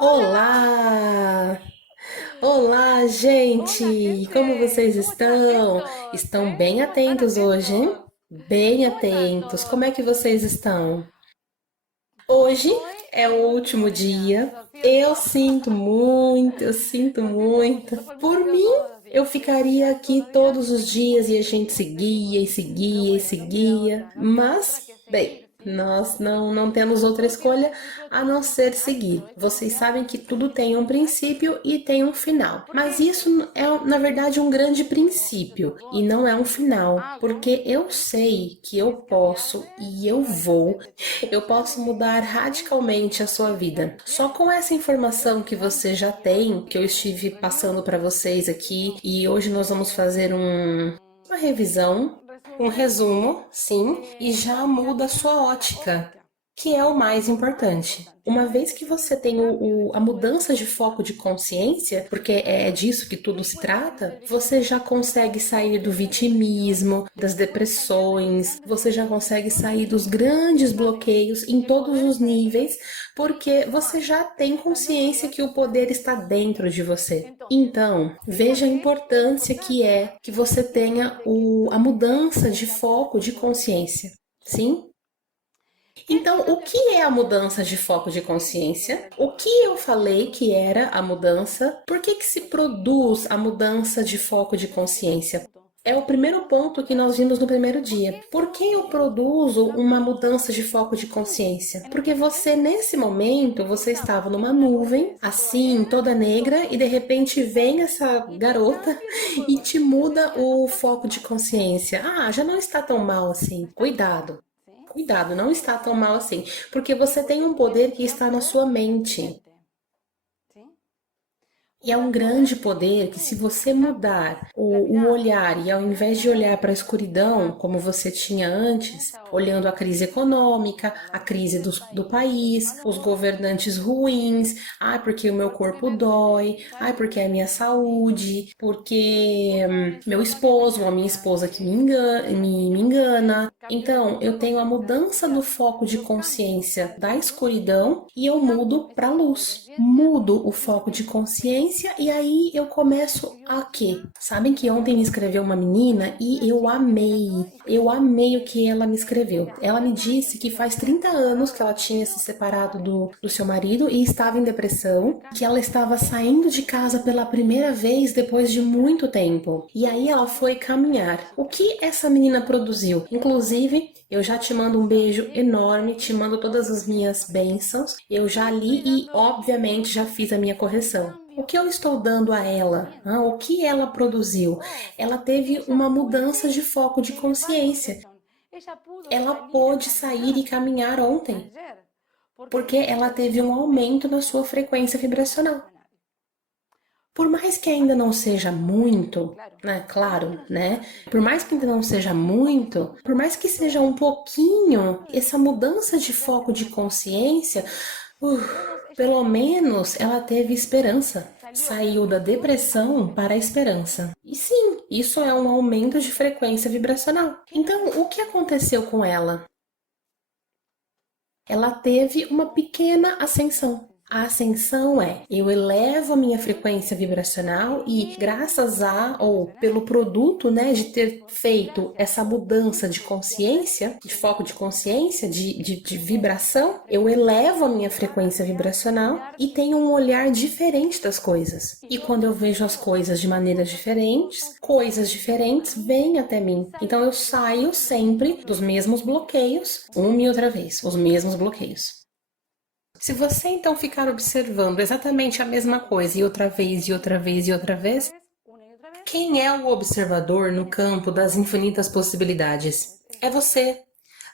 Olá! Olá, gente! Como vocês estão? Estão bem atentos hoje, hein? Bem atentos. Como é que vocês estão? Hoje é o último dia. Eu sinto muito. Por mim, eu ficaria aqui todos os dias e a gente seguia e seguia e seguia. Mas, bem, nós não temos outra escolha a não ser seguir. Vocês sabem que tudo tem um princípio e tem um final. Mas isso é, na verdade, um grande princípio e não é um final, porque eu sei que eu posso e eu posso mudar radicalmente a sua vida. Só com essa informação que você já tem, que eu estive passando para vocês aqui, e hoje nós vamos fazer uma revisão, um resumo, sim, e já muda a sua ótica, que é o mais importante. Uma vez que você tem a mudança de foco de consciência, porque é disso que tudo se trata, você já consegue sair do vitimismo, das depressões, você já consegue sair dos grandes bloqueios em todos os níveis, porque você já tem consciência que o poder está dentro de você. Então, veja a importância que é que você tenha a mudança de foco de consciência. Sim? Então, o que é a mudança de foco de consciência? O que eu falei que era a mudança? Por que que se produz a mudança de foco de consciência? É o primeiro ponto que nós vimos no primeiro dia. Por que eu produzo uma mudança de foco de consciência? Porque você, nesse momento, você estava numa nuvem, assim, toda negra, e de repente vem essa garota e te muda o foco de consciência. Ah, já não está tão mal assim. Cuidado. Cuidado, não está tão mal assim, porque você tem um poder que está na sua mente. E é um grande poder que, se você mudar o olhar e ao invés de olhar para a escuridão, como você tinha antes, olhando a crise econômica, a crise do país, os governantes ruins, ai, porque o meu corpo dói, ai, porque é a minha saúde, porque meu esposo ou a minha esposa que me engana. Então, eu tenho a mudança do foco de consciência da escuridão e eu mudo para a luz. Mudo o foco de consciência e aí eu começo a quê? Sabem que ontem me escreveu uma menina e eu amei. Eu amei o que ela me escreveu. Ela me disse que faz 30 anos que ela tinha se separado do seu marido e estava em depressão, que ela estava saindo de casa pela primeira vez depois de muito tempo. E aí ela foi caminhar. O que essa menina produziu? Inclusive, eu já te mando um beijo enorme, te mando todas as minhas bênçãos. Eu já li e, obviamente, já fiz a minha correção. O que eu estou dando a ela? O que ela produziu? Ela teve uma mudança de foco de consciência. Ela pôde sair e caminhar ontem, porque ela teve um aumento na sua frequência vibracional. Por mais que ainda não seja muito, né? Claro, né? Por mais que ainda não seja muito, por mais que seja um pouquinho, essa mudança de foco de consciência, pelo menos ela teve esperança. Saiu da depressão para a esperança. E sim, isso é um aumento de frequência vibracional. Então, o que aconteceu com ela? Ela teve uma pequena ascensão. A ascensão é, eu elevo a minha frequência vibracional e graças a, ou pelo produto, né, de ter feito essa mudança de consciência, de foco de consciência, de vibração, eu elevo a minha frequência vibracional e tenho um olhar diferente das coisas. E quando eu vejo as coisas de maneiras diferentes, coisas diferentes vêm até mim. Então eu saio sempre dos mesmos bloqueios, uma e outra vez, os mesmos bloqueios. Se você então ficar observando exatamente a mesma coisa e outra vez, e outra vez, e outra vez, quem é o observador no campo das infinitas possibilidades? É você.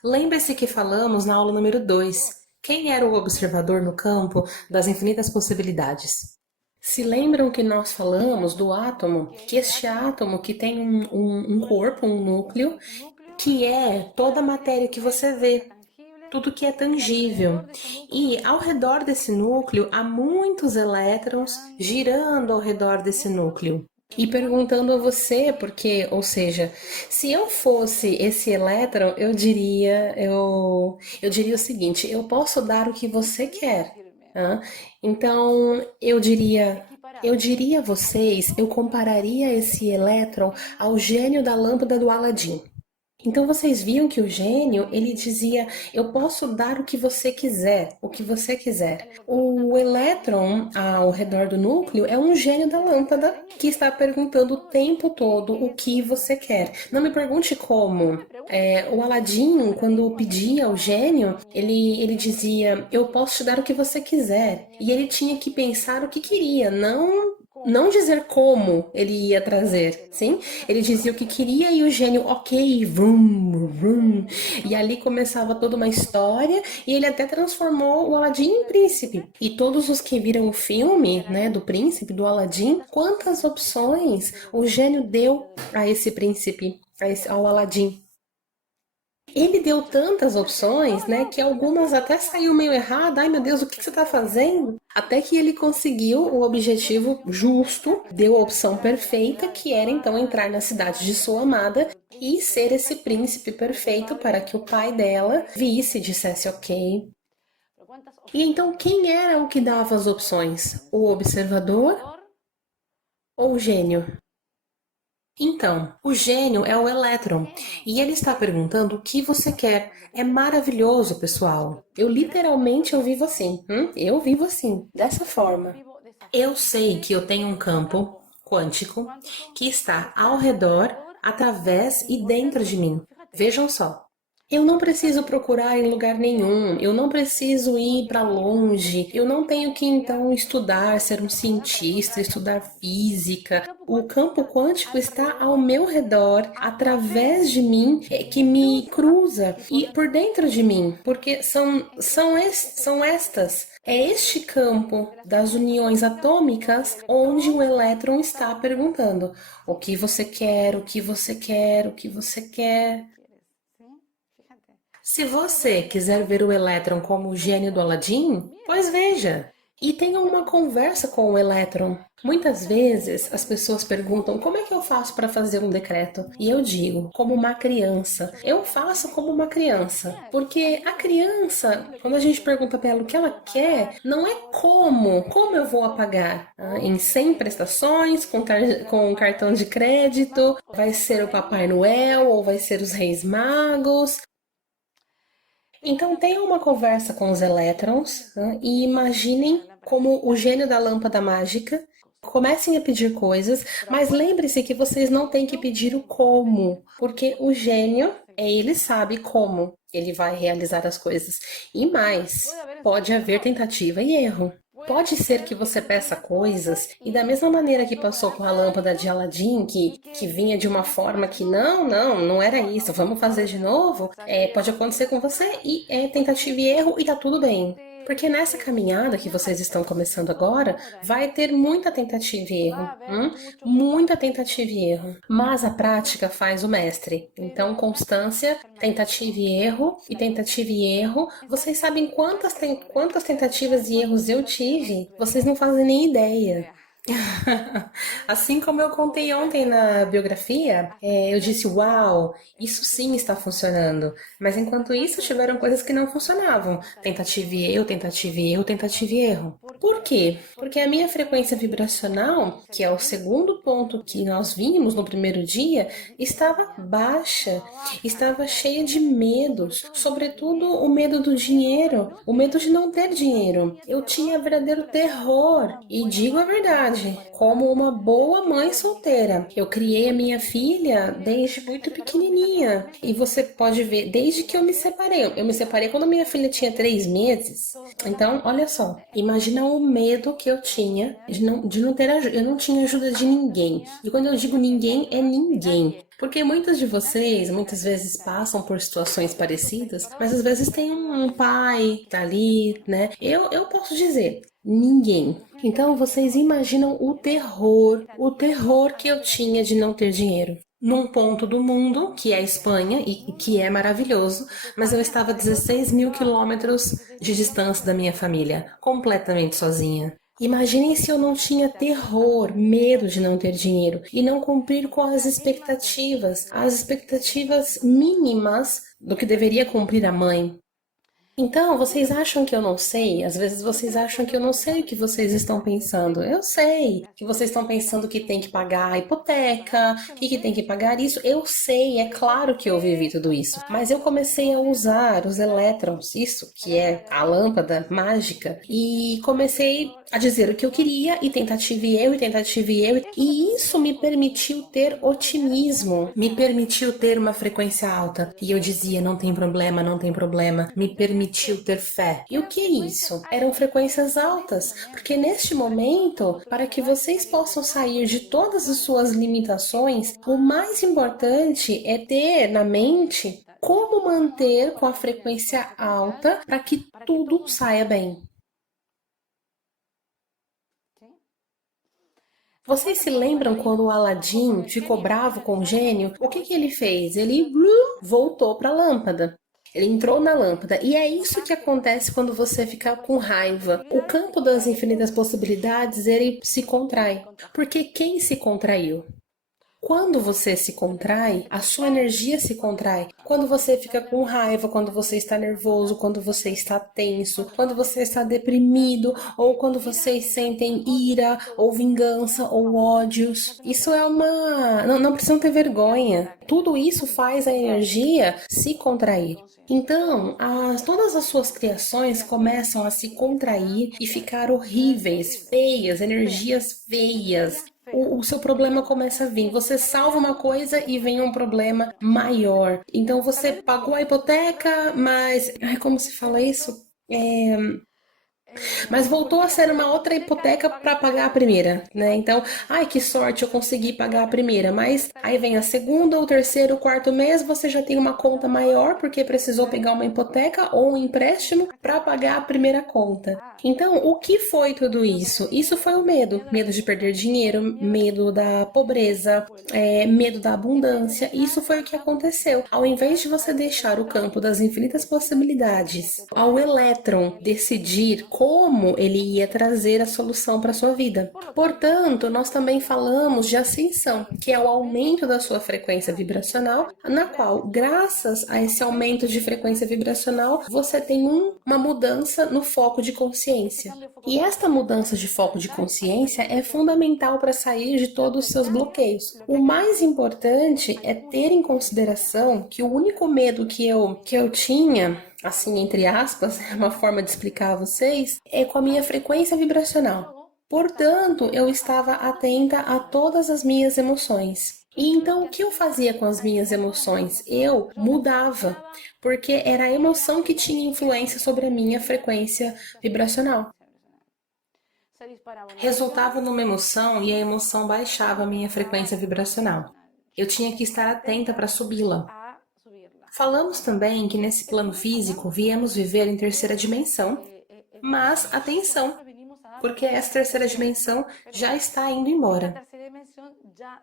Lembre-se que falamos na aula número 2. Quem era o observador no campo das infinitas possibilidades? Se lembram que nós falamos do átomo, que este átomo que tem um corpo, um núcleo, que é toda a matéria que você vê, tudo que é tangível. E ao redor desse núcleo há muitos elétrons girando ao redor desse núcleo. E perguntando a você, porque, ou seja, se eu fosse esse elétron, eu diria o seguinte: eu posso dar o que você quer. Hã? Então, eu diria a vocês, eu compararia esse elétron ao gênio da lâmpada do Aladim. Então vocês viam que o gênio, ele dizia, eu posso dar o que você quiser, o que você quiser. O elétron ao redor do núcleo é um gênio da lâmpada que está perguntando o tempo todo o que você quer. Não me pergunte como. O Aladim, quando pedia ao gênio, ele dizia, eu posso te dar o que você quiser. E ele tinha que pensar o que queria, não dizer como ele ia trazer, sim? Ele dizia o que queria e o gênio, ok, vrum, vrum. E ali começava toda uma história e ele até transformou o Aladim em príncipe. E todos os que viram o filme, né, do príncipe, do Aladim, quantas opções o gênio deu a esse príncipe, ao Aladim. Ele deu tantas opções, né, que algumas até saiu meio errada. Ai, meu Deus, o que você está fazendo? Até que ele conseguiu o objetivo justo, deu a opção perfeita, que era então entrar na cidade de sua amada e ser esse príncipe perfeito para que o pai dela visse e dissesse ok. E então quem era o que dava as opções? O observador ou o gênio? Então, o gênio é o elétron e ele está perguntando o que você quer. É maravilhoso, pessoal. Eu literalmente eu vivo assim. Eu vivo assim, dessa forma. Eu sei que eu tenho um campo quântico que está ao redor, através e dentro de mim. Vejam só. Eu não preciso procurar em lugar nenhum, eu não preciso ir para longe, eu não tenho que então estudar, ser um cientista, estudar física. O campo quântico está ao meu redor, através de mim, que me cruza e por dentro de mim, porque são estas. É este campo das uniões atômicas onde o elétron está perguntando: o que você quer, o que você quer, o que você quer. Se você quiser ver o elétron como o gênio do Aladim, pois veja. E tenha uma conversa com o elétron. Muitas vezes as pessoas perguntam como é que eu faço para fazer um decreto? E eu digo, como uma criança. Eu faço como uma criança. Porque a criança, quando a gente pergunta para ela o que ela quer, não é como eu vou apagar. Em 100 prestações, com cartão de crédito, vai ser o Papai Noel ou vai ser os Reis Magos. Então tenham uma conversa com os elétrons, né, e imaginem como o gênio da lâmpada mágica. Comecem a pedir coisas, mas lembre-se que vocês não têm que pedir o como, porque o gênio, ele sabe como ele vai realizar as coisas. E mais, pode haver tentativa e erro. Pode ser que você peça coisas e da mesma maneira que passou com a lâmpada de Aladim, que vinha de uma forma que não era isso, vamos fazer de novo, pode acontecer com você e é tentativa e erro e tá tudo bem. Porque nessa caminhada que vocês estão começando agora, vai ter muita tentativa e erro, muita tentativa e erro. Mas a prática faz o mestre. Então, constância, tentativa e erro, e tentativa e erro. Vocês sabem quantas tentativas e erros eu tive? Vocês não fazem nem ideia. Assim como eu contei ontem na biografia, eu disse, uau, isso sim está funcionando. Mas enquanto isso, tiveram coisas que não funcionavam. Tentativa e erro, tentativa e erro, tentativa e erro. Por quê? Porque a minha frequência vibracional, que é o segundo ponto que nós vimos no primeiro dia, estava baixa, estava cheia de medos, sobretudo o medo do dinheiro, o medo de não ter dinheiro. Eu tinha verdadeiro terror, e digo a verdade, como uma boa mãe solteira. Eu criei a minha filha desde muito pequenininha, e você pode ver, desde que eu me separei quando minha filha tinha 3 meses. Então, olha só, imagina o medo que eu tinha de não ter ajuda. Eu não tinha ajuda de ninguém. E quando eu digo ninguém, é ninguém. Porque muitos de vocês, muitas vezes passam por situações parecidas, mas às vezes tem um pai que tá ali, né? Eu posso dizer, ninguém. Então vocês imaginam o terror que eu tinha de não ter dinheiro. Num ponto do mundo, que é a Espanha, e que é maravilhoso, mas eu estava a 16 mil quilômetros de distância da minha família, completamente sozinha. Imaginem se eu não tinha terror, medo de não ter dinheiro e não cumprir com as expectativas mínimas do que deveria cumprir a mãe. Então, vocês acham que eu não sei? Às vezes vocês acham que eu não sei o que vocês estão pensando. Eu sei que vocês estão pensando que tem que pagar a hipoteca, que tem que pagar isso. Eu sei, é claro que eu vivi tudo isso. Mas eu comecei a usar os elétrons, isso que é a lâmpada mágica, e comecei a dizer o que eu queria, e tentativa e erro, e tentativa e erro. E isso me permitiu ter otimismo, me permitiu ter uma frequência alta. E eu dizia, não tem problema, não tem problema. Me permitiu ter fé. E o que é isso? Eram frequências altas, porque neste momento, para que vocês possam sair de todas as suas limitações, o mais importante é ter na mente como manter com a frequência alta para que tudo saia bem. Vocês se lembram quando o Aladim ficou bravo com o gênio? O que ele fez? Ele voltou para a lâmpada. Ele entrou na lâmpada. E é isso que acontece quando você fica com raiva. O campo das infinitas possibilidades, ele se contrai. Porque quem se contraiu? Quando você se contrai, a sua energia se contrai. Quando você fica com raiva, quando você está nervoso, quando você está tenso, quando você está deprimido, ou quando vocês sentem ira, ou vingança, ou ódios. Isso é uma. Não precisam ter vergonha. Tudo isso faz a energia se contrair. Então, todas as suas criações começam a se contrair e ficar horríveis, feias, energias feias. O seu problema começa a vir. Você salva uma coisa e vem um problema maior. Então você pagou a hipoteca, mas. Ai, como se fala isso? Mas voltou a ser uma outra hipoteca para pagar a primeira, né? Então, ai, que sorte, eu consegui pagar a primeira, mas aí vem a segunda, o terceiro, o quarto mês, você já tem uma conta maior porque precisou pegar uma hipoteca ou um empréstimo para pagar a primeira conta. Então, o que foi tudo isso? Isso foi o medo, medo de perder dinheiro, medo da pobreza, medo da abundância. Isso foi o que aconteceu. Ao invés de você deixar o campo das infinitas possibilidades ao elétron decidir como ele ia trazer a solução para sua vida. Portanto, nós também falamos de ascensão, que é o aumento da sua frequência vibracional, na qual, graças a esse aumento de frequência vibracional, você tem uma mudança no foco de consciência. E esta mudança de foco de consciência é fundamental para sair de todos os seus bloqueios. O mais importante é ter em consideração que o único medo que eu tinha, assim, entre aspas, é uma forma de explicar a vocês, é com a minha frequência vibracional. Portanto, eu estava atenta a todas as minhas emoções. E então, o que eu fazia com as minhas emoções? Eu mudava, porque era a emoção que tinha influência sobre a minha frequência vibracional. Resultava numa emoção e a emoção baixava a minha frequência vibracional. Eu tinha que estar atenta para subi-la. Falamos também que nesse plano físico viemos viver em terceira dimensão, mas atenção, porque essa terceira dimensão já está indo embora.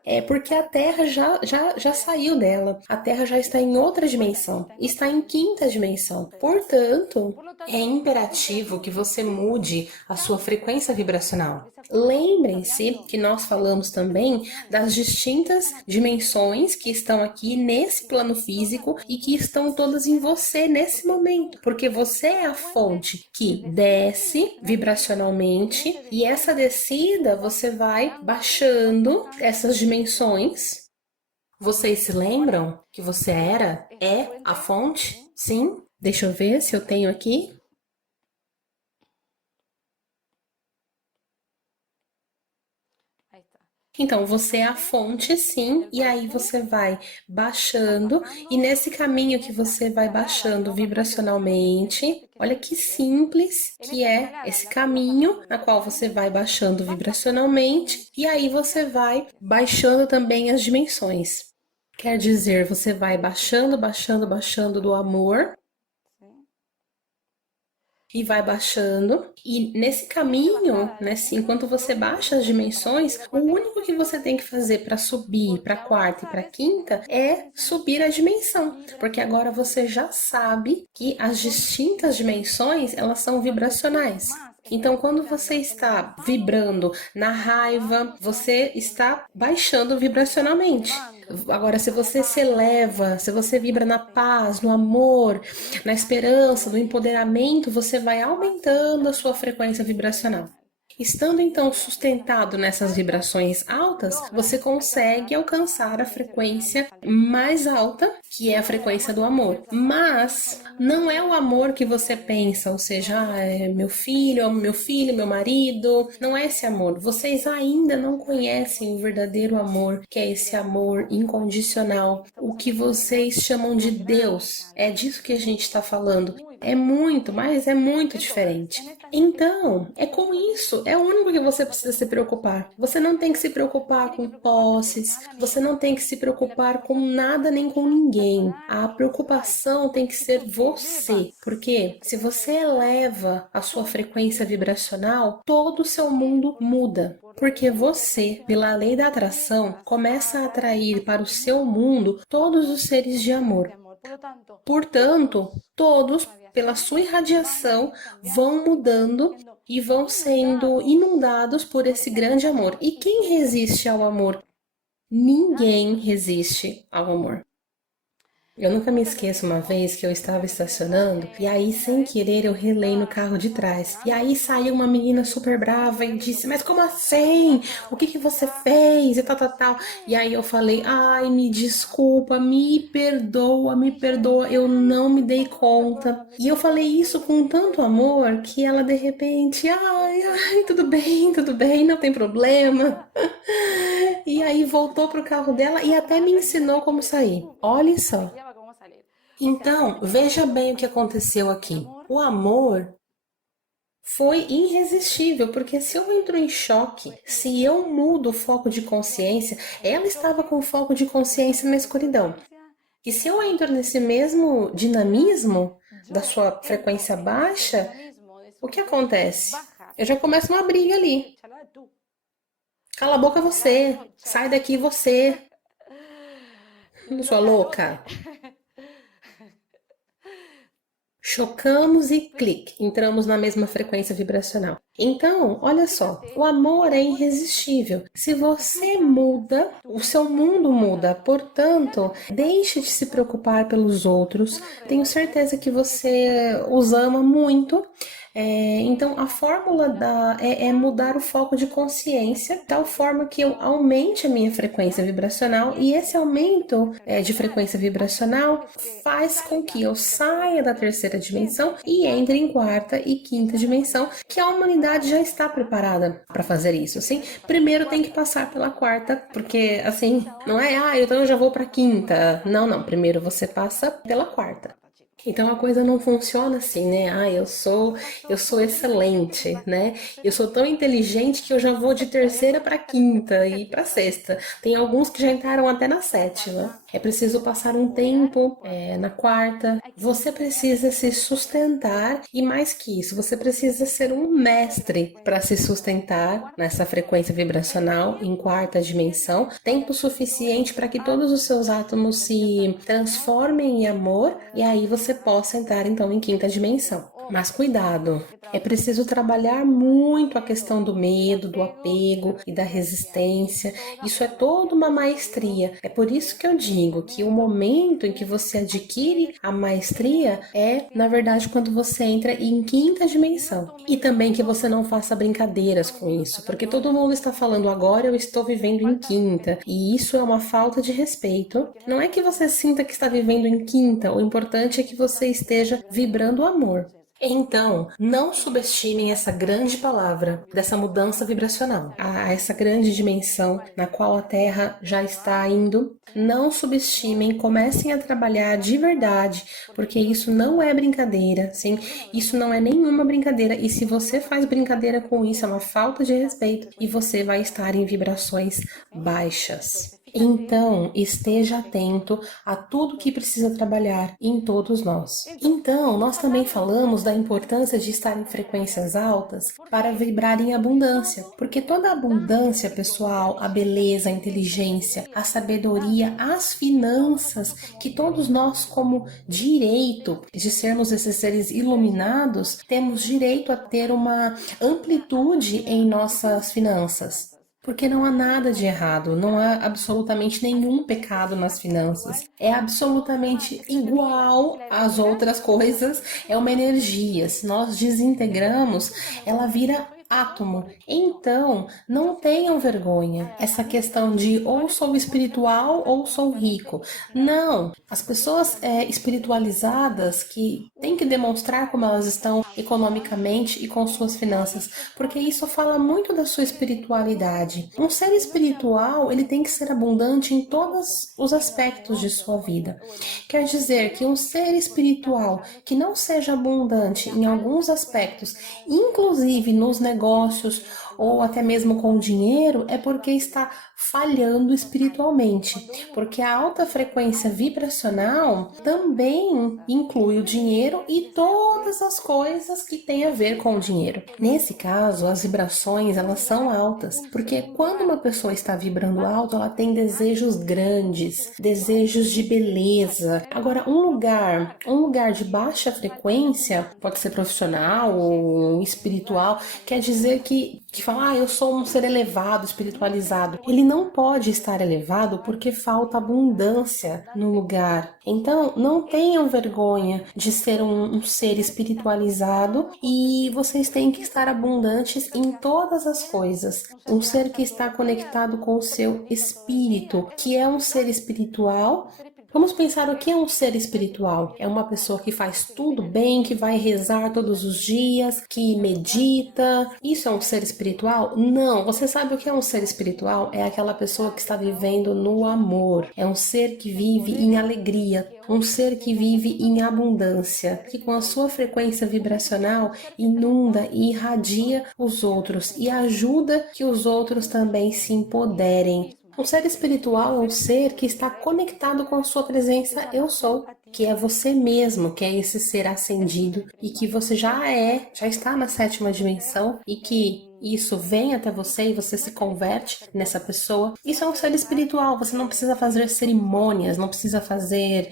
É porque a Terra já saiu dela. A Terra já está em outra dimensão. Está em quinta dimensão. Portanto, é imperativo que você mude a sua frequência vibracional. Lembrem-se que nós falamos também das distintas dimensões que estão aqui nesse plano físico e que estão todas em você nesse momento, porque você é a fonte que desce vibracionalmente e essa descida você vai baixando essas dimensões. Vocês se lembram que você é a fonte? Sim? Deixa eu ver se eu tenho aqui. Então, você é a fonte, sim, e aí você vai baixando, e nesse caminho que você vai baixando vibracionalmente, olha que simples que é esse caminho na qual você vai baixando vibracionalmente, e aí você vai baixando também as dimensões. Quer dizer, você vai baixando, baixando, baixando do amor, e vai baixando. E nesse caminho, né, enquanto você baixa as dimensões, o único que você tem que fazer para subir para a quarta e para a quinta é subir a dimensão, porque agora você já sabe que as distintas dimensões, elas são vibracionais. Então, quando você está vibrando na raiva, você está baixando vibracionalmente. Agora, se você se eleva, se você vibra na paz, no amor, na esperança, no empoderamento, você vai aumentando a sua frequência vibracional. Estando então sustentado nessas vibrações altas, você consegue alcançar a frequência mais alta, que é a frequência do amor. Mas não é o amor que você pensa, ou seja, é meu filho, meu marido. Não é esse amor. Vocês ainda não conhecem o verdadeiro amor, que é esse amor incondicional, o que vocês chamam de Deus. É disso que a gente está falando. É muito, mas é muito diferente. Então, é com isso, é o único que você precisa se preocupar. Você não tem que se preocupar com posses, você não tem que se preocupar com nada nem com ninguém. A preocupação tem que ser você, porque se você eleva a sua frequência vibracional, todo o seu mundo muda. Porque você, pela lei da atração, começa a atrair para o seu mundo todos os seres de amor. Portanto, todos, pela sua irradiação, vão mudando e vão sendo inundados por esse grande amor. E quem resiste ao amor? Ninguém resiste ao amor. Eu nunca me esqueço uma vez que eu estava estacionando e aí, sem querer, eu relei no carro de trás. E aí saiu uma menina super brava e disse: Mas como assim? O que que você fez? E tal, tal, tal. E aí eu falei: Ai, me desculpa, me perdoa, eu não me dei conta. E eu falei isso com tanto amor que ela de repente: Ai, tudo bem, não tem problema. E aí voltou pro carro dela e até me ensinou como sair. Olha só. Então, veja bem o que aconteceu aqui. O amor foi irresistível, porque se eu entro em choque, se eu mudo o foco de consciência, ela estava com o foco de consciência na escuridão. E se eu entro nesse mesmo dinamismo da sua frequência baixa, o que acontece? Eu já começo uma briga ali. Cala a boca você, sai daqui você, sua louca. Chocamos e clique, entramos na mesma frequência vibracional. Então, olha só, o amor é irresistível. Se você muda, o seu mundo muda. Portanto, deixe de se preocupar pelos outros. Tenho certeza que você os ama muito. Então, a fórmula é mudar o foco de consciência, de tal forma que eu aumente a minha frequência vibracional, e esse aumento de frequência vibracional faz com que eu saia da terceira dimensão e entre em quarta e quinta dimensão, que a humanidade já está preparada para fazer isso, assim. Primeiro tem que passar pela quarta, porque assim, não é, então eu já vou para quinta. Não, primeiro você passa pela quarta. Então a coisa não funciona assim, né? Eu sou excelente, né? Eu sou tão inteligente que eu já vou de terceira para quinta e para sexta. Tem alguns que já entraram até na sétima. É preciso passar um tempo na quarta. Você precisa se sustentar e mais que isso, você precisa ser um mestre para se sustentar nessa frequência vibracional em quarta dimensão. Tempo suficiente para que todos os seus átomos se transformem em amor e aí você possa entrar então em quinta dimensão. Mas cuidado, é preciso trabalhar muito a questão do medo, do apego e da resistência. Isso é toda uma maestria. É por isso que eu digo que o momento em que você adquire a maestria é, na verdade, quando você entra em quinta dimensão. E também que você não faça brincadeiras com isso, porque todo mundo está falando agora eu estou vivendo em quinta, e isso é uma falta de respeito. Não é que você sinta que está vivendo em quinta, o importante é que você esteja vibrando o amor. Então, não subestimem essa grande palavra dessa mudança vibracional, essa grande dimensão na qual a Terra já está indo. Não subestimem, comecem a trabalhar de verdade, porque isso não é brincadeira, sim? Isso não é nenhuma brincadeira, e se você faz brincadeira com isso, é uma falta de respeito e você vai estar em vibrações baixas. Então, esteja atento a tudo que precisa trabalhar em todos nós. Então, nós também falamos da importância de estar em frequências altas para vibrar em abundância, porque toda a abundância pessoal, a beleza, a inteligência, a sabedoria, as finanças, que todos nós, como direito de sermos esses seres iluminados, temos direito a ter uma amplitude em nossas finanças. Porque não há nada de errado, não há absolutamente nenhum pecado nas finanças. É absolutamente igual às outras coisas, é uma energia. Se nós desintegramos, ela vira átomo. Então, não tenham vergonha. Essa questão de ou sou espiritual ou sou rico. Não. As pessoas espiritualizadas que têm que demonstrar como elas estão economicamente e com suas finanças, porque isso fala muito da sua espiritualidade. Um ser espiritual, ele tem que ser abundante em todos os aspectos de sua vida. Quer dizer que um ser espiritual que não seja abundante em alguns aspectos, inclusive nos negócios ou até mesmo com o dinheiro, é porque está falhando espiritualmente, porque a alta frequência vibracional também inclui o dinheiro e todas as coisas que têm a ver com o dinheiro. Nesse caso, as vibrações, elas são altas, porque quando uma pessoa está vibrando alto, ela tem desejos grandes, desejos de beleza. Agora, um lugar de baixa frequência, pode ser profissional ou espiritual, quer dizer que fala, eu sou um ser elevado, espiritualizado. Ele não pode estar elevado porque falta abundância no lugar. Então, não tenham vergonha de ser um ser espiritualizado e vocês têm que estar abundantes em todas as coisas. Um ser que está conectado com o seu espírito, que é um ser espiritual. Vamos pensar o que é um ser espiritual. É uma pessoa que faz tudo bem, que vai rezar todos os dias, que medita. Isso é um ser espiritual? Não. Você sabe o que é um ser espiritual? É aquela pessoa que está vivendo no amor. É um ser que vive em alegria. Um ser que vive em abundância, que com a sua frequência vibracional inunda e irradia os outros e ajuda que os outros também se empoderem. Um ser espiritual é um ser que está conectado com a sua presença eu sou, que é você mesmo, que é esse ser ascendido e que você já está na sétima dimensão e que isso vem até você e você se converte nessa pessoa. Isso é um ser espiritual, você não precisa fazer cerimônias, não precisa fazer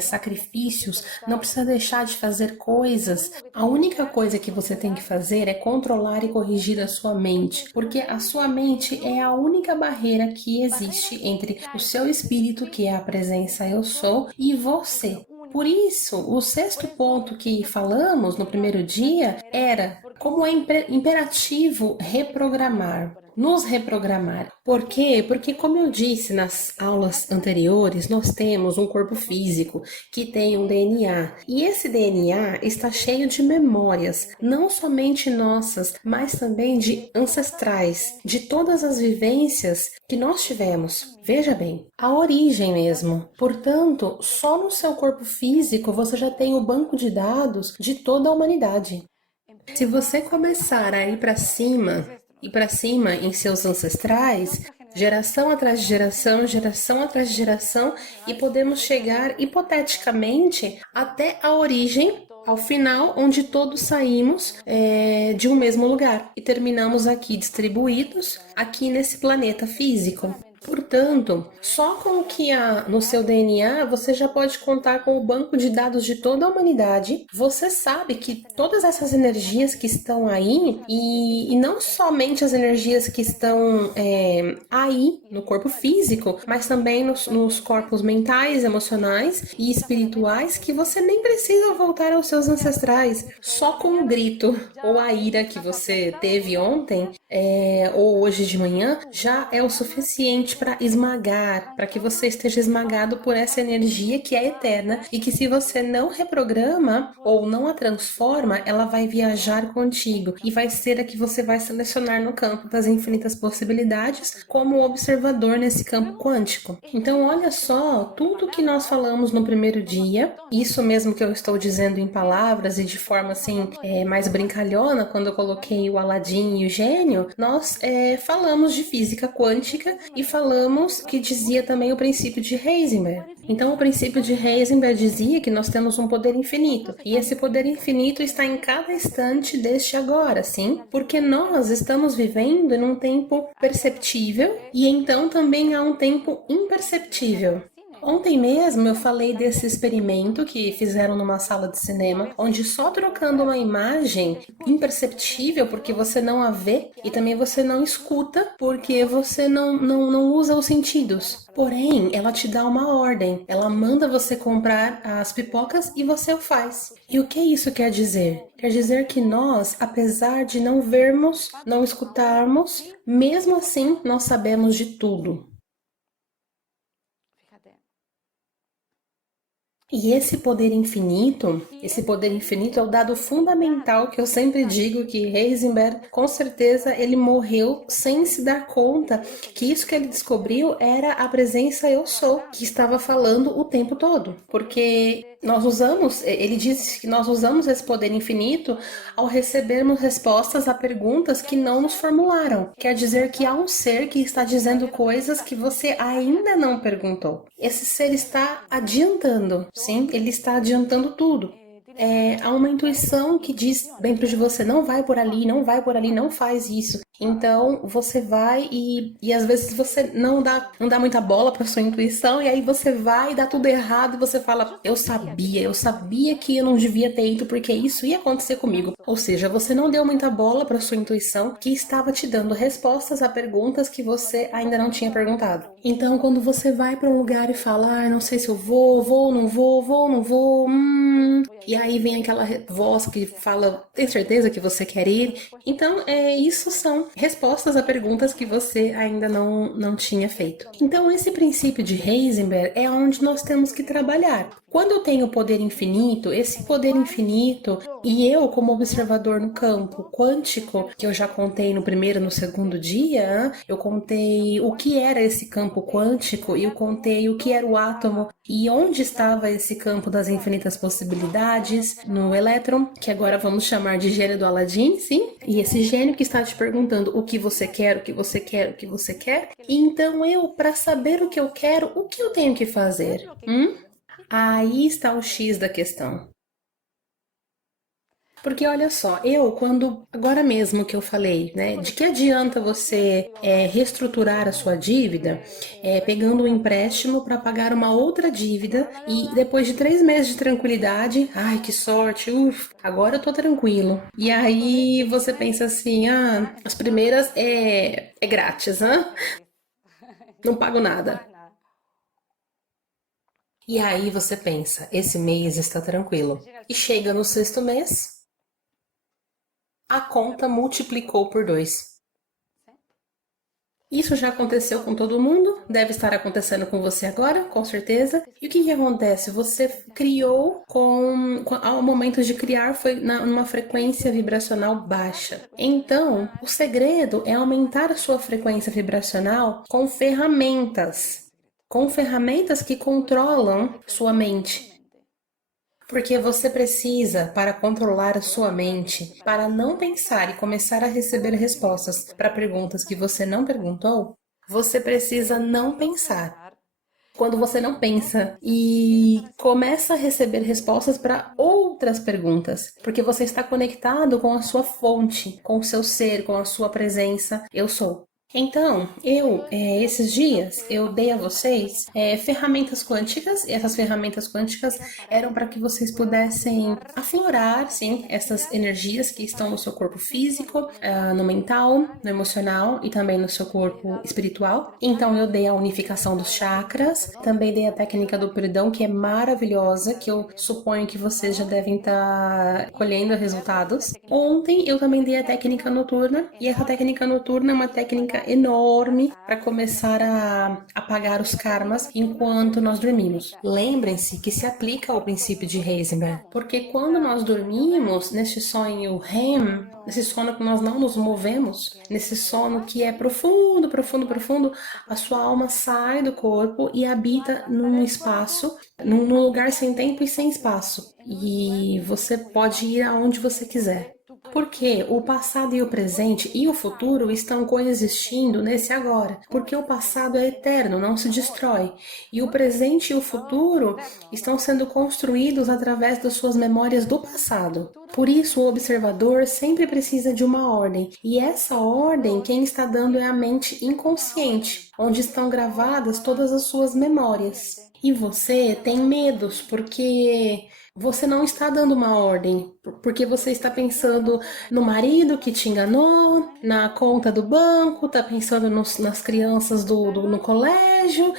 sacrifícios, não precisa deixar de fazer coisas. A única coisa que você tem que fazer é controlar e corrigir a sua mente, porque a sua mente é a única barreira que existe entre o seu espírito, que é a presença eu sou, e você. Por isso, o sexto ponto que falamos no primeiro dia era como é imperativo reprogramar. Nos reprogramar. Por quê? Porque, como eu disse nas aulas anteriores, nós temos um corpo físico que tem um DNA. E esse DNA está cheio de memórias, não somente nossas, mas também de ancestrais, de todas as vivências que nós tivemos. Veja bem, a origem mesmo. Portanto, só no seu corpo físico você já tem o banco de dados de toda a humanidade. Se você começar a ir para cima, em seus ancestrais, geração atrás de geração, geração atrás de geração, e podemos chegar, hipoteticamente, até a origem, ao final, onde todos saímos de um mesmo lugar e terminamos aqui distribuídos, aqui nesse planeta físico. Portanto, só com o que há no seu DNA, você já pode contar com o banco de dados de toda a humanidade. Você sabe que todas essas energias que estão aí, e não somente as energias que estão aí no corpo físico, mas também nos corpos mentais, emocionais e espirituais, que você nem precisa voltar aos seus ancestrais. Só com um grito ou a ira que você teve ontem, ou hoje de manhã, já é o suficiente para esmagar, para que você esteja esmagado por essa energia que é eterna e que, se você não reprograma ou não a transforma, ela vai viajar contigo e vai ser a que você vai selecionar no campo das infinitas possibilidades como observador nesse campo quântico. Então, olha só, tudo que nós falamos no primeiro dia, isso mesmo que eu estou dizendo em palavras e de forma assim mais brincalhona, quando eu coloquei o Aladim e o gênio, nós falamos de física quântica e falamos falamos que dizia também o princípio de Heisenberg. Então, o princípio de Heisenberg dizia que nós temos um poder infinito, e esse poder infinito está em cada instante deste agora, sim? Porque nós estamos vivendo em um tempo perceptível e então também há um tempo imperceptível. Ontem mesmo eu falei desse experimento que fizeram numa sala de cinema, onde só trocando uma imagem imperceptível, porque você não a vê, e também você não escuta, porque você não usa os sentidos. Porém, ela te dá uma ordem, ela manda você comprar as pipocas e você o faz. E o que isso quer dizer? Quer dizer que nós, apesar de não vermos, não escutarmos, mesmo assim nós sabemos de tudo. E esse poder infinito é o dado fundamental que eu sempre digo que Heisenberg, com certeza, ele morreu sem se dar conta que isso que ele descobriu era a presença eu sou, que estava falando o tempo todo. Porque nós usamos, ele disse que nós usamos esse poder infinito ao recebermos respostas a perguntas que não nos formularam. Quer dizer que há um ser que está dizendo coisas que você ainda não perguntou. Esse ser está adiantando, sim? Ele está adiantando tudo. Há uma intuição que diz dentro de você, não vai por ali, não vai por ali, não faz isso. Então você vai e às vezes você não dá muita bola para sua intuição, e aí você vai e dá tudo errado e você fala, eu sabia que eu não devia ter ido porque isso ia acontecer comigo. Ou seja, você não deu muita bola para sua intuição que estava te dando respostas a perguntas que você ainda não tinha perguntado. Então quando você vai para um lugar e fala, não sei se eu vou, não vou, não vou, e aí vem aquela voz que fala, tem certeza que você quer ir? Então, isso são respostas a perguntas que você ainda não tinha feito. Então, esse princípio de Heisenberg é onde nós temos que trabalhar. Quando eu tenho poder infinito, esse poder infinito, e eu como observador no campo quântico, que eu já contei no primeiro e no segundo dia, eu contei o que era esse campo quântico, e eu contei o que era o átomo, e onde estava esse campo das infinitas possibilidades, no elétron, que agora vamos chamar de gênio do Aladim, sim? E esse gênio que está te perguntando o que você quer, o que você quer, o que você quer. E então eu, para saber o que eu quero, o que eu tenho que fazer? Aí está o X da questão. Porque olha só, agora mesmo que eu falei, né, de que adianta você reestruturar a sua dívida pegando um empréstimo para pagar uma outra dívida e depois de 3 meses de tranquilidade, ai que sorte, agora eu tô tranquilo. E aí você pensa assim, as primeiras é grátis, não pago nada. E aí você pensa, esse mês está tranquilo. E chega no sexto mês, a conta multiplicou por 2. Isso já aconteceu com todo mundo, deve estar acontecendo com você agora, com certeza. E o que que acontece? Você criou ao momento de criar foi numa frequência vibracional baixa. Então, o segredo é aumentar a sua frequência vibracional com ferramentas que controlam sua mente. Porque você precisa, para controlar a sua mente, para não pensar e começar a receber respostas para perguntas que você não perguntou, você precisa não pensar. Quando você não pensa e começa a receber respostas para outras perguntas, porque você está conectado com a sua fonte, com o seu ser, com a sua presença, eu sou. Então, esses dias, eu dei a vocês ferramentas quânticas, e essas ferramentas quânticas eram para que vocês pudessem aflorar, sim, essas energias que estão no seu corpo físico, no mental, no emocional e também no seu corpo espiritual. Então, eu dei a unificação dos chakras, também dei a técnica do perdão, que é maravilhosa, que eu suponho que vocês já devem estar colhendo resultados. Ontem, eu também dei a técnica noturna, e essa técnica noturna é uma técnica enorme para começar a apagar os karmas enquanto nós dormimos. Lembrem-se que se aplica ao princípio de Heisenberg, porque quando nós dormimos, nesse sonho REM, nesse sono que nós não nos movemos, nesse sono que é profundo, profundo, profundo, a sua alma sai do corpo e habita num espaço, num lugar sem tempo e sem espaço. E você pode ir aonde você quiser. Porque o passado e o presente e o futuro estão coexistindo nesse agora. Porque o passado é eterno, não se destrói. E o presente e o futuro estão sendo construídos através das suas memórias do passado. Por isso, o observador sempre precisa de uma ordem. E essa ordem, quem está dando é a mente inconsciente, onde estão gravadas todas as suas memórias. E você tem medos, porque você não está dando uma ordem, porque você está pensando no marido que te enganou, na conta do banco, está pensando nas crianças no colégio.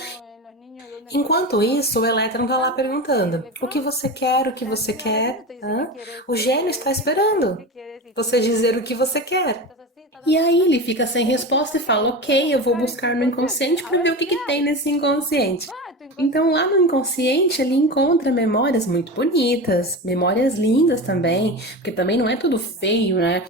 Enquanto isso, o elétron está lá perguntando: o que você quer, o que você quer? Hã? O gênio está esperando você dizer o que você quer. E aí ele fica sem resposta e fala: ok, eu vou buscar no inconsciente para ver o que tem nesse inconsciente. Então, lá no inconsciente, ele encontra memórias muito bonitas, memórias lindas também, porque também não é tudo feio, né?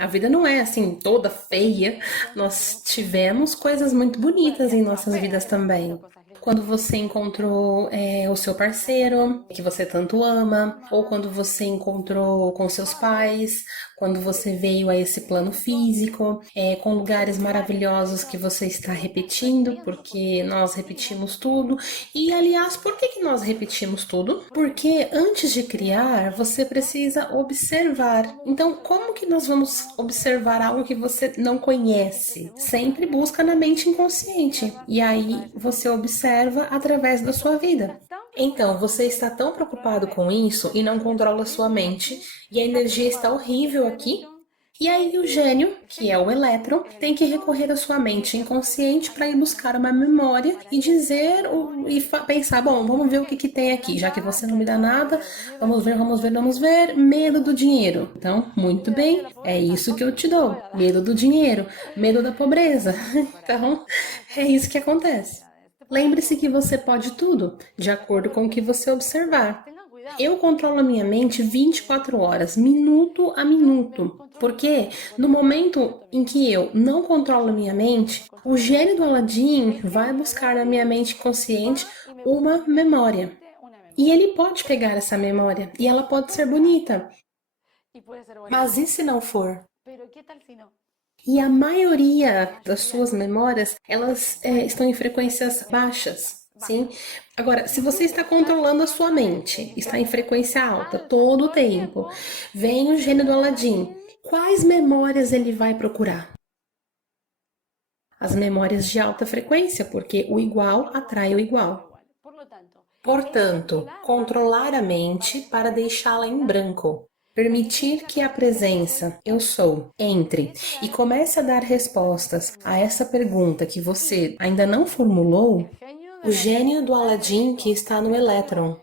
A vida não é assim toda feia. Nós tivemos coisas muito bonitas em nossas vidas também. Quando você encontrou o seu parceiro, que você tanto ama, ou quando você encontrou com seus pais, quando você veio a esse plano físico, com lugares maravilhosos que você está repetindo, porque nós repetimos tudo. E, aliás, por que nós repetimos tudo? Porque antes de criar, você precisa observar. Então, como que nós vamos observar algo que você não conhece? Sempre busca na mente inconsciente. E aí você observa através da sua vida. Então, você está tão preocupado com isso e não controla sua mente, e a energia está horrível aqui. E aí o gênio, que é o elétron, tem que recorrer à sua mente inconsciente para ir buscar uma memória e dizer pensar, bom, vamos ver o que tem aqui, já que você não me dá nada, vamos ver, vamos ver, vamos ver, medo do dinheiro. Então, muito bem, é isso que eu te dou, medo do dinheiro, medo da pobreza. Então, é isso que acontece. Lembre-se que você pode tudo, de acordo com o que você observar. Eu controlo a minha mente 24 horas, minuto a minuto, porque no momento em que eu não controlo a minha mente, o gênio do Aladim vai buscar na minha mente consciente uma memória. E ele pode pegar essa memória, e ela pode ser bonita. Mas e se não for? E a maioria das suas memórias, elas estão em frequências baixas, sim? Agora, se você está controlando a sua mente, está em frequência alta todo o tempo, vem o gênio do Aladim, quais memórias ele vai procurar? As memórias de alta frequência, porque o igual atrai o igual. Portanto, controlar a mente para deixá-la em branco. Permitir que a presença, eu sou, entre e comece a dar respostas a essa pergunta que você ainda não formulou, o gênio do Aladim que está no elétron.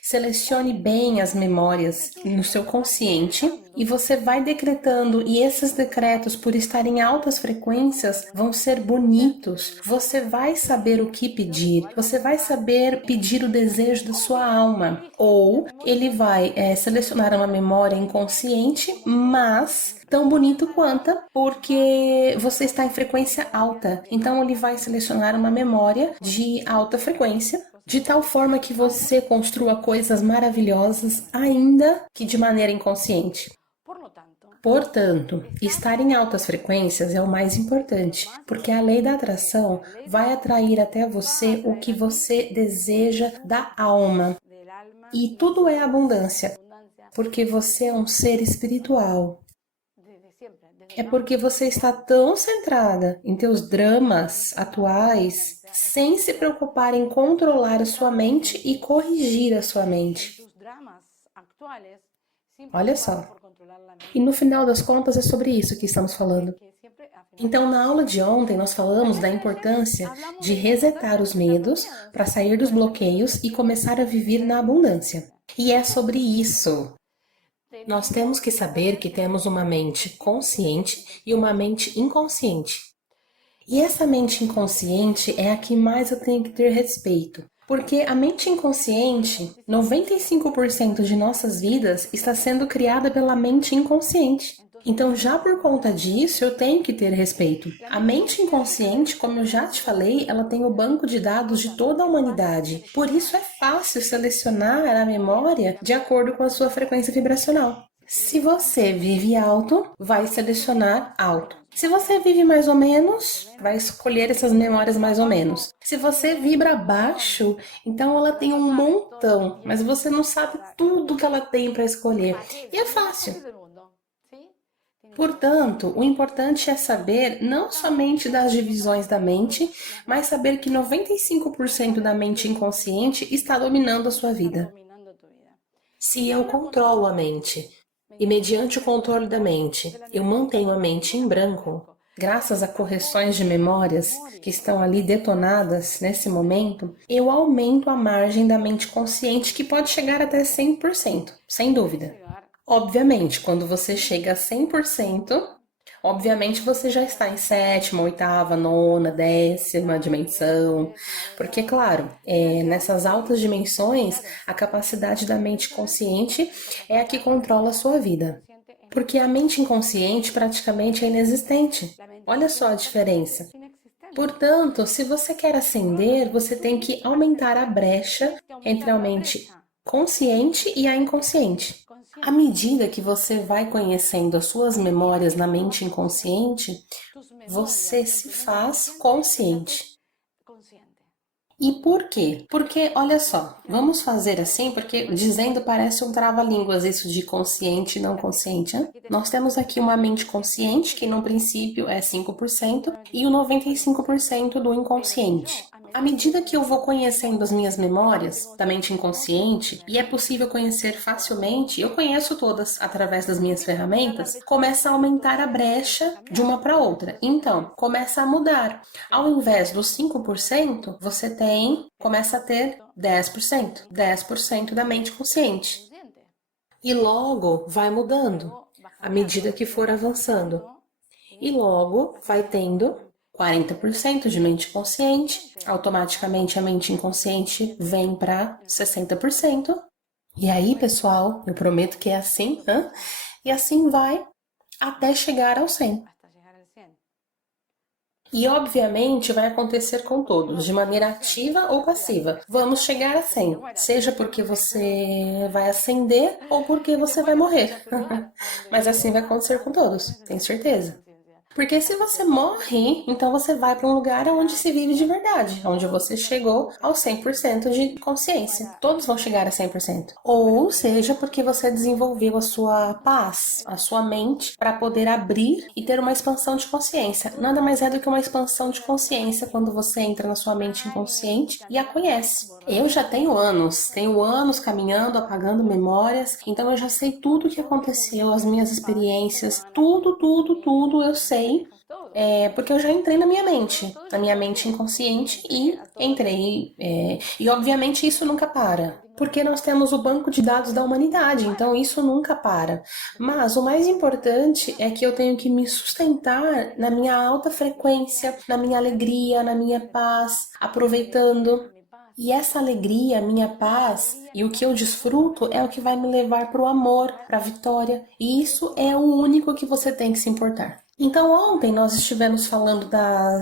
Selecione bem as memórias no seu consciente e você vai decretando, e esses decretos, por estarem em altas frequências, vão ser bonitos. Você vai saber o que pedir, você vai saber pedir o desejo da sua alma. Ou ele vai selecionar uma memória inconsciente, mas tão bonito quanto, porque você está em frequência alta. Então ele vai selecionar uma memória de alta frequência, de tal forma que você construa coisas maravilhosas, ainda que de maneira inconsciente. Portanto, estar em altas frequências é o mais importante, porque a lei da atração vai atrair até você o que você deseja da alma. E tudo é abundância, porque você é um ser espiritual. É porque você está tão centrada em teus dramas atuais, sem se preocupar em controlar a sua mente e corrigir a sua mente. Olha só. E no final das contas é sobre isso que estamos falando. Então, na aula de ontem, nós falamos da importância de resetar os medos para sair dos bloqueios e começar a viver na abundância. E é sobre isso. Nós temos que saber que temos uma mente consciente e uma mente inconsciente. E essa mente inconsciente é a que mais eu tenho que ter respeito. Porque a mente inconsciente, 95% de nossas vidas está sendo criada pela mente inconsciente. Então, já por conta disso, eu tenho que ter respeito. A mente inconsciente, como eu já te falei, ela tem o banco de dados de toda a humanidade. Por isso é fácil selecionar a memória de acordo com a sua frequência vibracional. Se você vive alto, vai selecionar alto. Se você vive mais ou menos, vai escolher essas memórias mais ou menos. Se você vibra baixo, então ela tem um montão, mas você não sabe tudo que ela tem para escolher. E é fácil. Portanto, o importante é saber não somente das divisões da mente, mas saber que 95% da mente inconsciente está dominando a sua vida. Se eu controlo a mente, e mediante o controle da mente, eu mantenho a mente em branco, graças a correções de memórias que estão ali detonadas nesse momento, eu aumento a margem da mente consciente que pode chegar até 100%, sem dúvida. Obviamente, quando você chega a 100%, obviamente você já está em sétima, oitava, nona, décima dimensão, porque, claro, nessas altas dimensões, a capacidade da mente consciente é a que controla a sua vida. Porque a mente inconsciente praticamente é inexistente. Olha só a diferença. Portanto, se você quer ascender, você tem que aumentar a brecha entre a mente consciente e a inconsciente. À medida que você vai conhecendo as suas memórias na mente inconsciente, você se faz consciente. E por quê? Porque, olha só, vamos fazer assim, porque dizendo parece um trava-línguas isso de consciente e não consciente, né? Nós temos aqui uma mente consciente, que no princípio é 5%, e o 95% do inconsciente. À medida que eu vou conhecendo as minhas memórias da mente inconsciente, e é possível conhecer facilmente, eu conheço todas através das minhas ferramentas, começa a aumentar a brecha de uma para outra. Então, começa a mudar. Ao invés dos 5%, você começa a ter 10%, 10% da mente consciente. E logo vai mudando, à medida que for avançando. E logo vai tendo 40% de mente consciente, automaticamente a mente inconsciente vem para 60%. E aí, pessoal, eu prometo que é assim, e assim vai até chegar ao 100. E obviamente vai acontecer com todos, de maneira ativa ou passiva. Vamos chegar a 100, seja porque você vai ascender ou porque você vai morrer. Mas assim vai acontecer com todos, tenho certeza. Porque se você morre, então você vai para um lugar onde se vive de verdade, onde você chegou ao 100% de consciência. Todos vão chegar a 100%. Ou seja, porque você desenvolveu a sua paz, a sua mente, para poder abrir e ter uma expansão de consciência. Nada mais é do que uma expansão de consciência quando você entra na sua mente inconsciente e a conhece. Eu já tenho anos caminhando, apagando memórias, então eu já sei tudo o que aconteceu, as minhas experiências, tudo eu sei. Porque eu já entrei na minha mente inconsciente e entrei. E obviamente isso nunca para, porque nós temos o banco de dados da humanidade, então isso nunca para. Mas o mais importante é que eu tenho que me sustentar na minha alta frequência, na minha alegria, na minha paz, aproveitando. E essa alegria, minha paz e o que eu desfruto é o que vai me levar para o amor, para a vitória. E isso é o único que você tem que se importar. Então, ontem nós estivemos falando da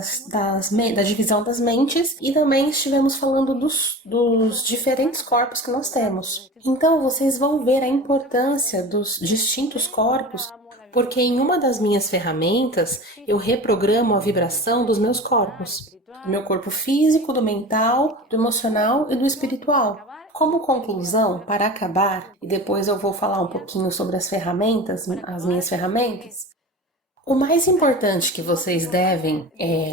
divisão das mentes e também estivemos falando dos diferentes corpos que nós temos. Então, vocês vão ver a importância dos distintos corpos, porque em uma das minhas ferramentas eu reprogramo a vibração dos meus corpos, do meu corpo físico, do mental, do emocional e do espiritual. Como conclusão, para acabar, e depois eu vou falar um pouquinho sobre as ferramentas, as minhas ferramentas, o mais importante que vocês devem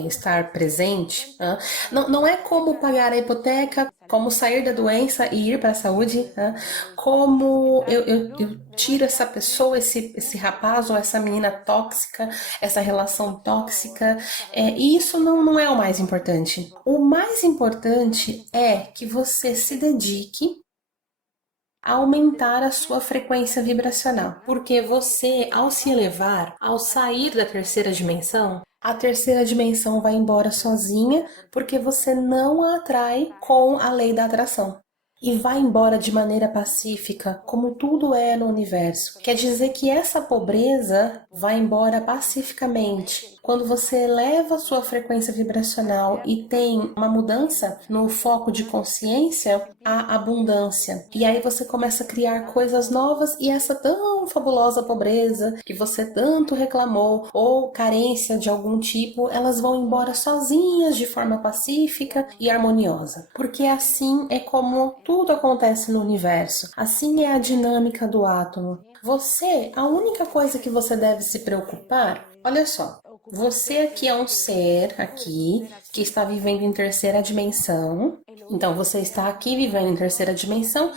estar presente, não é como pagar a hipoteca, como sair da doença e ir para a saúde, como eu tiro essa pessoa, esse rapaz ou essa menina tóxica, essa relação tóxica, e isso não é o mais importante. O mais importante é que você se dedique aumentar a sua frequência vibracional. Porque você, ao se elevar, ao sair da terceira dimensão, a terceira dimensão vai embora sozinha, porque você não a atrai com a lei da atração. e vai embora de maneira pacífica, como tudo é no universo. Quer dizer que essa pobreza vai embora pacificamente. Quando você eleva a sua frequência vibracional e tem uma mudança no foco de consciência, há abundância. E aí você começa a criar coisas novas e essa tão fabulosa pobreza que você tanto reclamou ou carência de algum tipo, elas vão embora sozinhas de forma pacífica e harmoniosa. Porque assim é como tudo acontece no universo. Assim é a dinâmica do átomo. Você, a única coisa que você deve se preocupar, olha só, você aqui é um ser aqui que está vivendo em terceira dimensão. Então você está aqui vivendo em terceira dimensão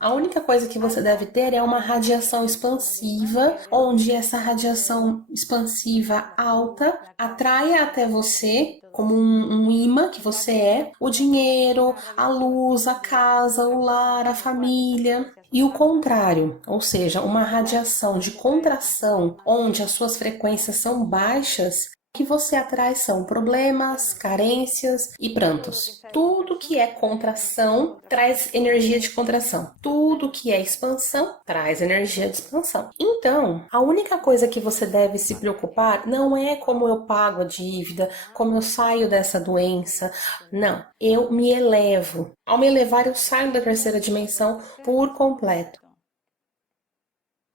a única coisa que você deve ter é uma radiação expansiva, onde essa radiação expansiva alta atraia até você como um imã que você é, o dinheiro, a luz, a casa, o lar, a família. E o contrário, ou seja, uma radiação de contração, onde as suas frequências são baixas, o que você atrai são problemas, carências e prantos. Tudo que é contração traz energia de contração. Tudo que é expansão traz energia de expansão. Então, a única coisa que você deve se preocupar não é como eu pago a dívida, como eu saio dessa doença. Não, eu me elevo. Ao me elevar, eu saio da terceira dimensão por completo.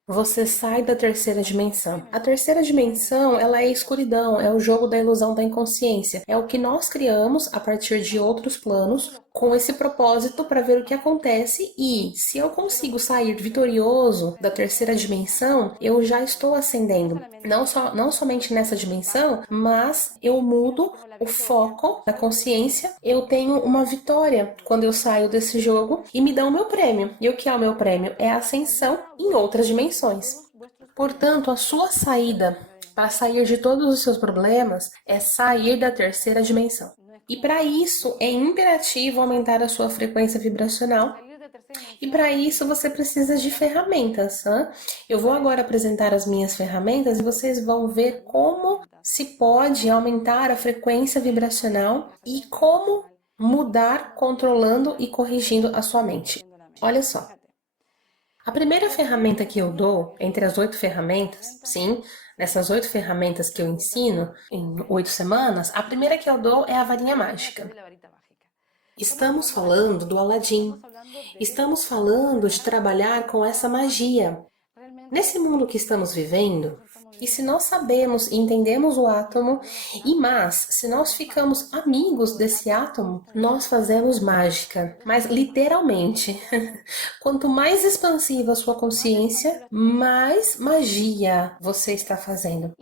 Você sai da terceira dimensão. A terceira dimensão, ela é escuridão, é o jogo da ilusão da inconsciência. É o que nós criamos a partir de outros planos com esse propósito para ver o que acontece e se eu consigo sair vitorioso da terceira dimensão, eu já estou ascendendo. Não somente nessa dimensão, mas eu mudo o foco da consciência, eu tenho uma vitória quando eu saio desse jogo e me dão o meu prêmio. E o que é o meu prêmio? É a ascensão em outras dimensões. Portanto, a sua saída para sair de todos os seus problemas é sair da terceira dimensão. E para isso é imperativo aumentar a sua frequência vibracional. E para isso você precisa de ferramentas. Eu vou agora apresentar as minhas ferramentas e vocês vão ver como se pode aumentar a frequência vibracional e como mudar controlando e corrigindo a sua mente. Olha só. A primeira ferramenta que eu dou, entre as 8 ferramentas, sim, nessas 8 ferramentas que eu ensino em 8 semanas, a primeira que eu dou é a varinha mágica. Estamos falando do Aladim. Estamos falando de trabalhar com essa magia. Nesse mundo que estamos vivendo, e se nós sabemos e entendemos o átomo, se nós ficamos amigos desse átomo, nós fazemos mágica. Mas literalmente, quanto mais expansiva a sua consciência, mais magia você está fazendo.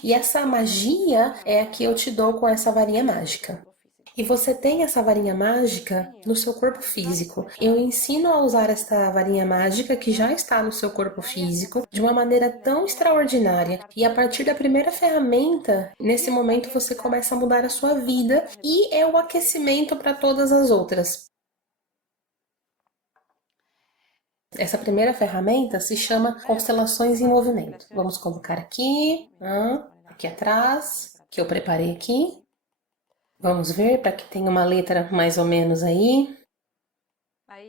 E essa magia é a que eu te dou com essa varinha mágica. E você tem essa varinha mágica no seu corpo físico. Eu ensino a usar esta varinha mágica que já está no seu corpo físico de uma maneira tão extraordinária. E a partir da primeira ferramenta, nesse momento você começa a mudar a sua vida e é o aquecimento para todas as outras. Essa primeira ferramenta se chama Constelações em Movimento. Vamos colocar aqui, aqui atrás, que eu preparei aqui. Vamos ver para que tenha uma letra mais ou menos aí.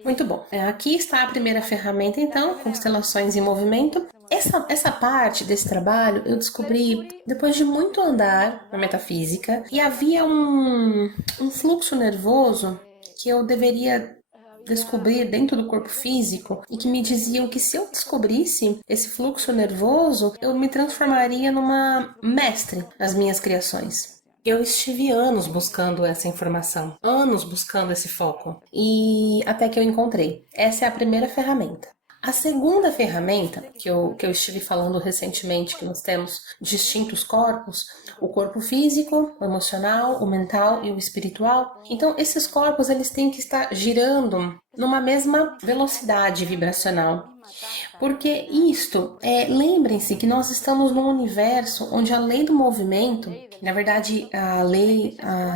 Muito bom. Aqui está a primeira ferramenta, então, Constelações em Movimento. Essa parte desse trabalho eu descobri depois de muito andar na metafísica e havia um fluxo nervoso que eu deveria descobrir dentro do corpo físico e que me diziam que se eu descobrisse esse fluxo nervoso, eu me transformaria numa mestre nas minhas criações. Eu estive anos buscando essa informação, anos buscando esse foco, e até que eu encontrei. Essa é a primeira ferramenta. A segunda ferramenta, que eu estive falando recentemente, que nós temos distintos corpos, o corpo físico, o emocional, o mental e o espiritual. Então, esses corpos, eles têm que estar girando numa mesma velocidade vibracional. Porque isto, lembrem-se que nós estamos num universo onde a lei do movimento, na verdade,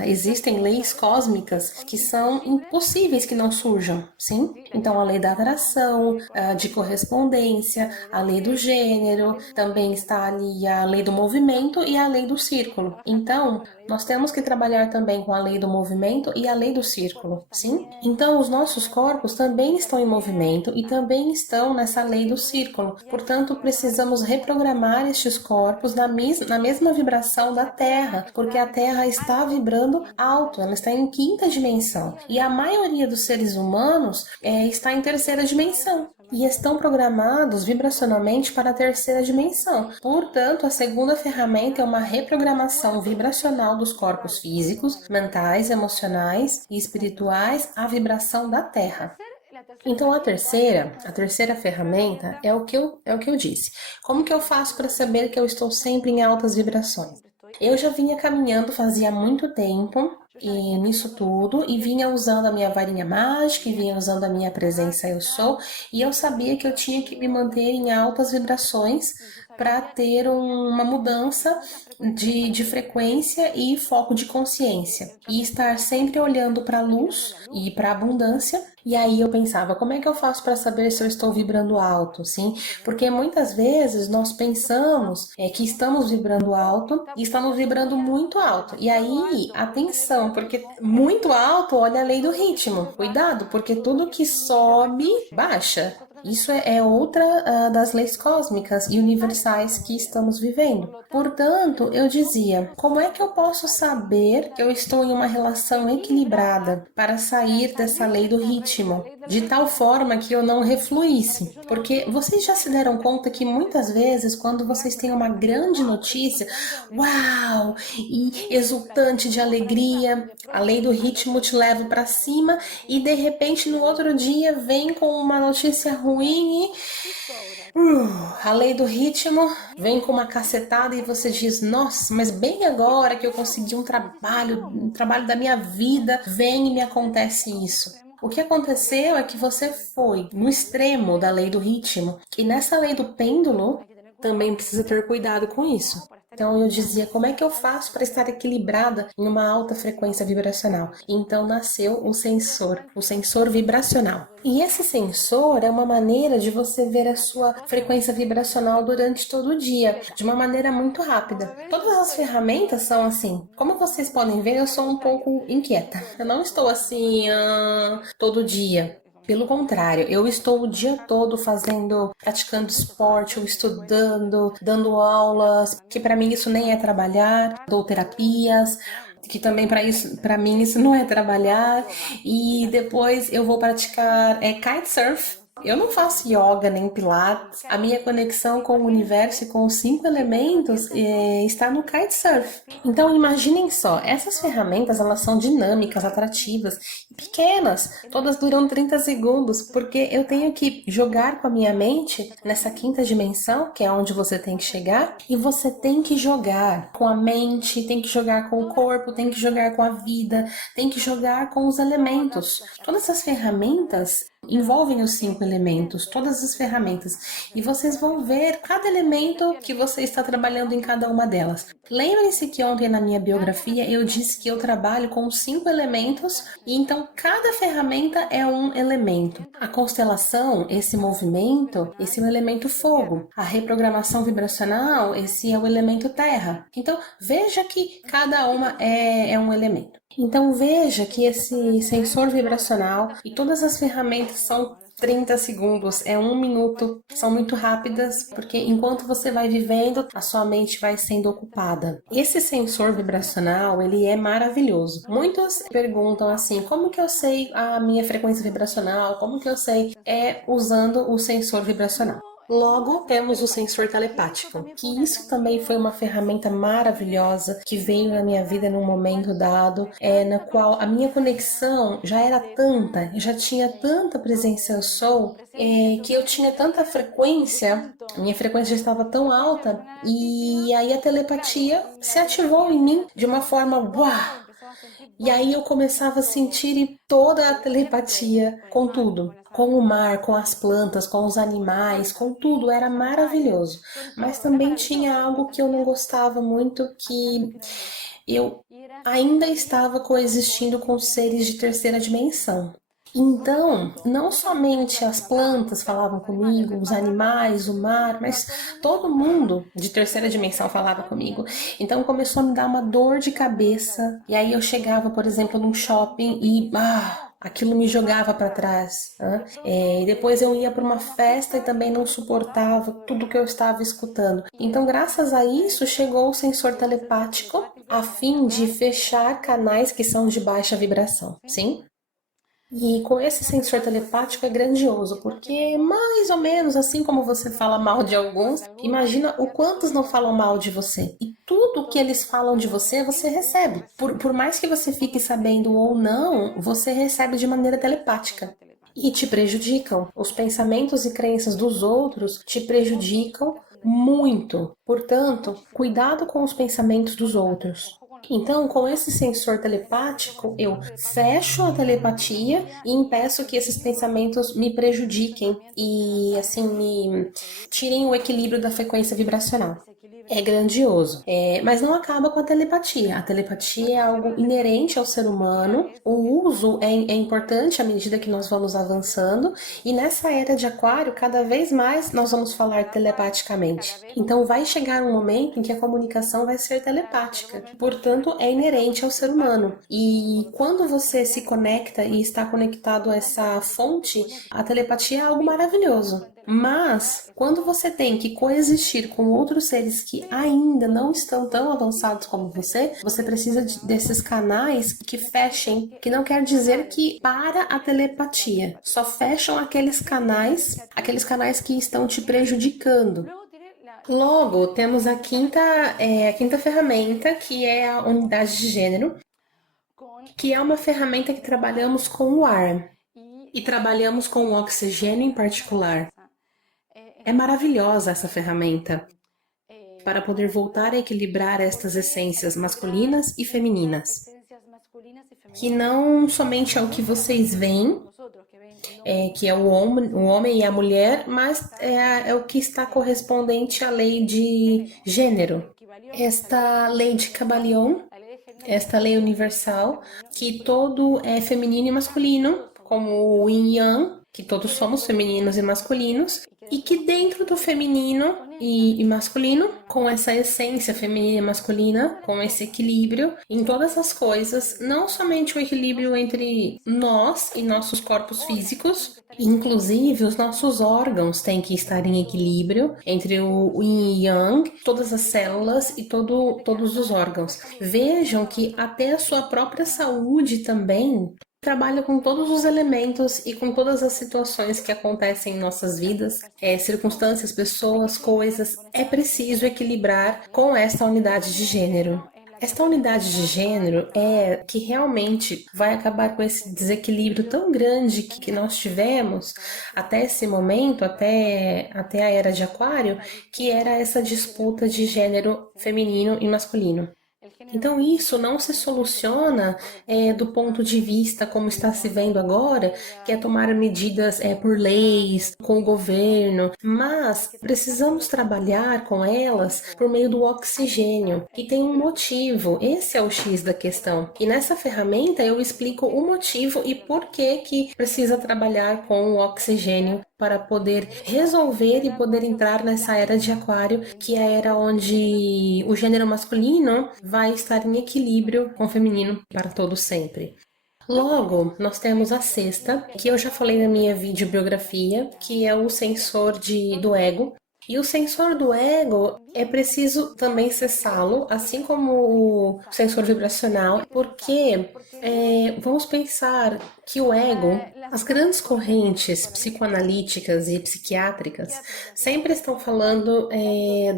existem leis cósmicas que são impossíveis que não surjam, sim? Então, a lei da atração, de correspondência, a lei do gênero, também está ali a lei do movimento e a lei do círculo. Então, nós temos que trabalhar também com a lei do movimento e a lei do círculo, sim? Então, os nossos corpos também estão em movimento e também estão nessa lei do círculo. Portanto, precisamos reprogramar estes corpos na mesma vibração da Terra, porque a Terra está vibrando alto, ela está em quinta dimensão. E a maioria dos seres humanos está em terceira dimensão. E estão programados vibracionalmente para a terceira dimensão. Portanto, a segunda ferramenta é uma reprogramação vibracional dos corpos físicos, mentais, emocionais e espirituais à vibração da Terra. Então, a terceira ferramenta é o que eu disse. Como que eu faço para saber que eu estou sempre em altas vibrações? Eu já vinha caminhando fazia muito tempo e nisso tudo e vinha usando a minha varinha mágica, e vinha usando a minha presença eu sou, e eu sabia que eu tinha que me manter em altas vibrações para ter uma mudança de frequência e foco de consciência e estar sempre olhando para a luz e para a abundância. E aí eu pensava, como é que eu faço para saber se eu estou vibrando alto, sim? Porque muitas vezes nós pensamos que estamos vibrando alto e estamos vibrando muito alto. E aí, atenção, porque muito alto, olha a lei do ritmo. Cuidado, porque tudo que sobe, baixa. Isso é outra das leis cósmicas e universais que estamos vivendo. Portanto, eu dizia, como é que eu posso saber que eu estou em uma relação equilibrada para sair dessa lei do ritmo, de tal forma que eu não refluísse? Porque vocês já se deram conta que muitas vezes, quando vocês têm uma grande notícia, uau, e exultante de alegria, a lei do ritmo te leva para cima e de repente no outro dia vem com uma notícia ruim e a lei do ritmo vem com uma cacetada e você diz, nossa, mas bem agora que eu consegui um trabalho da minha vida, vem e me acontece isso. O que aconteceu é que você foi no extremo da lei do ritmo, e nessa lei do pêndulo também precisa ter cuidado com isso. Então eu dizia, como é que eu faço para estar equilibrada em uma alta frequência vibracional? Então nasceu o sensor vibracional. E esse sensor é uma maneira de você ver a sua frequência vibracional durante todo o dia, de uma maneira muito rápida. Todas as ferramentas são assim. Como vocês podem ver, eu sou um pouco inquieta. Eu não estou assim todo dia. Pelo contrário, eu estou o dia todo praticando esporte, ou estudando, dando aulas, que para mim isso nem é trabalhar, dou terapias, que também para mim isso não é trabalhar, e depois eu vou praticar kitesurf. Eu não faço yoga nem pilates. A minha conexão com o universo e com os 5 elementos está no kitesurf. Então imaginem só, essas ferramentas elas são dinâmicas, atrativas, pequenas, todas duram 30 segundos, porque eu tenho que jogar com a minha mente nessa quinta dimensão, que é onde você tem que chegar, e você tem que jogar com a mente, tem que jogar com o corpo, tem que jogar com a vida, tem que jogar com os elementos. Todas essas ferramentas envolvem os 5 elementos, todas as ferramentas, e vocês vão ver cada elemento que você está trabalhando em cada uma delas. Lembrem-se que ontem na minha biografia eu disse que eu trabalho com 5 elementos e então cada ferramenta é um elemento. A constelação, esse movimento, esse é o elemento fogo. A reprogramação vibracional, esse é o elemento terra. Então veja que cada uma é um elemento. Então veja que esse sensor vibracional e todas as ferramentas são 30 segundos, é 1 minuto, são muito rápidas, porque enquanto você vai vivendo, a sua mente vai sendo ocupada. Esse sensor vibracional, ele é maravilhoso. Muitos perguntam assim, como que eu sei a minha frequência vibracional? Como que eu sei? É usando o sensor vibracional. Logo, temos o sensor telepático, que isso também foi uma ferramenta maravilhosa que veio na minha vida num momento dado, na qual a minha conexão já era tanta, já tinha tanta presença eu sou, que eu tinha tanta frequência, a minha frequência já estava tão alta, e aí a telepatia se ativou em mim de uma forma, uau! E aí eu começava a sentir toda a telepatia com tudo, com o mar, com as plantas, com os animais, com tudo, era maravilhoso. Mas também tinha algo que eu não gostava muito, que eu ainda estava coexistindo com seres de terceira dimensão. Então, não somente as plantas falavam comigo, os animais, o mar, mas todo mundo de terceira dimensão falava comigo. Então começou a me dar uma dor de cabeça. E aí eu chegava, por exemplo, num shopping e aquilo me jogava para trás. Né? E depois eu ia para uma festa e também não suportava tudo que eu estava escutando. Então, graças a isso, chegou o sensor telepático a fim de fechar canais que são de baixa vibração. Sim? E com esse sensor telepático é grandioso, porque mais ou menos assim como você fala mal de alguns, imagina o quantos não falam mal de você. E tudo que eles falam de você, você recebe. Por mais que você fique sabendo ou não, você recebe de maneira telepática. E te prejudicam. Os pensamentos e crenças dos outros te prejudicam muito. Portanto, cuidado com os pensamentos dos outros. Então, com esse sensor telepático, eu fecho a telepatia e impeço que esses pensamentos me prejudiquem e, assim, me tirem o equilíbrio da frequência vibracional. É grandioso, mas não acaba com a telepatia. A telepatia é algo inerente ao ser humano. O uso é importante à medida que nós vamos avançando, e nessa era de Aquário, cada vez mais nós vamos falar telepaticamente. Então, vai chegar um momento em que a comunicação vai ser telepática, portanto, é inerente ao ser humano. E quando você se conecta e está conectado a essa fonte, a telepatia é algo maravilhoso. Mas, quando você tem que coexistir com outros seres que ainda não estão tão avançados como você precisa desses canais que fechem, que não quer dizer que para a telepatia, só fecham aqueles canais que estão te prejudicando. Logo, temos a quinta ferramenta, que é a unidade de gênero, que é uma ferramenta que trabalhamos com o ar e trabalhamos com o oxigênio em particular. É maravilhosa essa ferramenta para poder voltar a equilibrar estas essências masculinas e femininas, que não somente é o que vocês veem, que é o homem e a mulher, mas é o que está correspondente à lei de gênero. Esta lei de Kybalion, esta lei universal, que todo é feminino e masculino, como o yin e yang, que todos somos femininos e masculinos, e que dentro do feminino e masculino, com essa essência feminina e masculina, com esse equilíbrio em todas as coisas, não somente o equilíbrio entre nós e nossos corpos físicos, inclusive os nossos órgãos têm que estar em equilíbrio entre o yin e yang, todas as células e todos os órgãos. Vejam que até a sua própria saúde também trabalha com todos os elementos e com todas as situações que acontecem em nossas vidas, circunstâncias, pessoas, coisas. É preciso equilibrar com esta unidade de gênero. Esta unidade de gênero é que realmente vai acabar com esse desequilíbrio tão grande que nós tivemos até esse momento, até a era de Aquário, que era essa disputa de gênero feminino e masculino. Então, isso não se soluciona do ponto de vista como está se vendo agora, que é tomar medidas por leis, com o governo, mas precisamos trabalhar com elas por meio do oxigênio, que tem um motivo. Esse é o X da questão. E nessa ferramenta eu explico o motivo e por que precisa trabalhar com o oxigênio para poder resolver e poder entrar nessa era de Aquário, que é a era onde o gênero masculino vai estar em equilíbrio com o feminino para todo sempre. Logo, nós temos a sexta, que eu já falei na minha videobiografia, que é o sensor do ego. E o sensor do ego é preciso também cessá-lo, assim como o sensor vibracional, porque vamos pensar que o ego, as grandes correntes psicoanalíticas e psiquiátricas sempre estão falando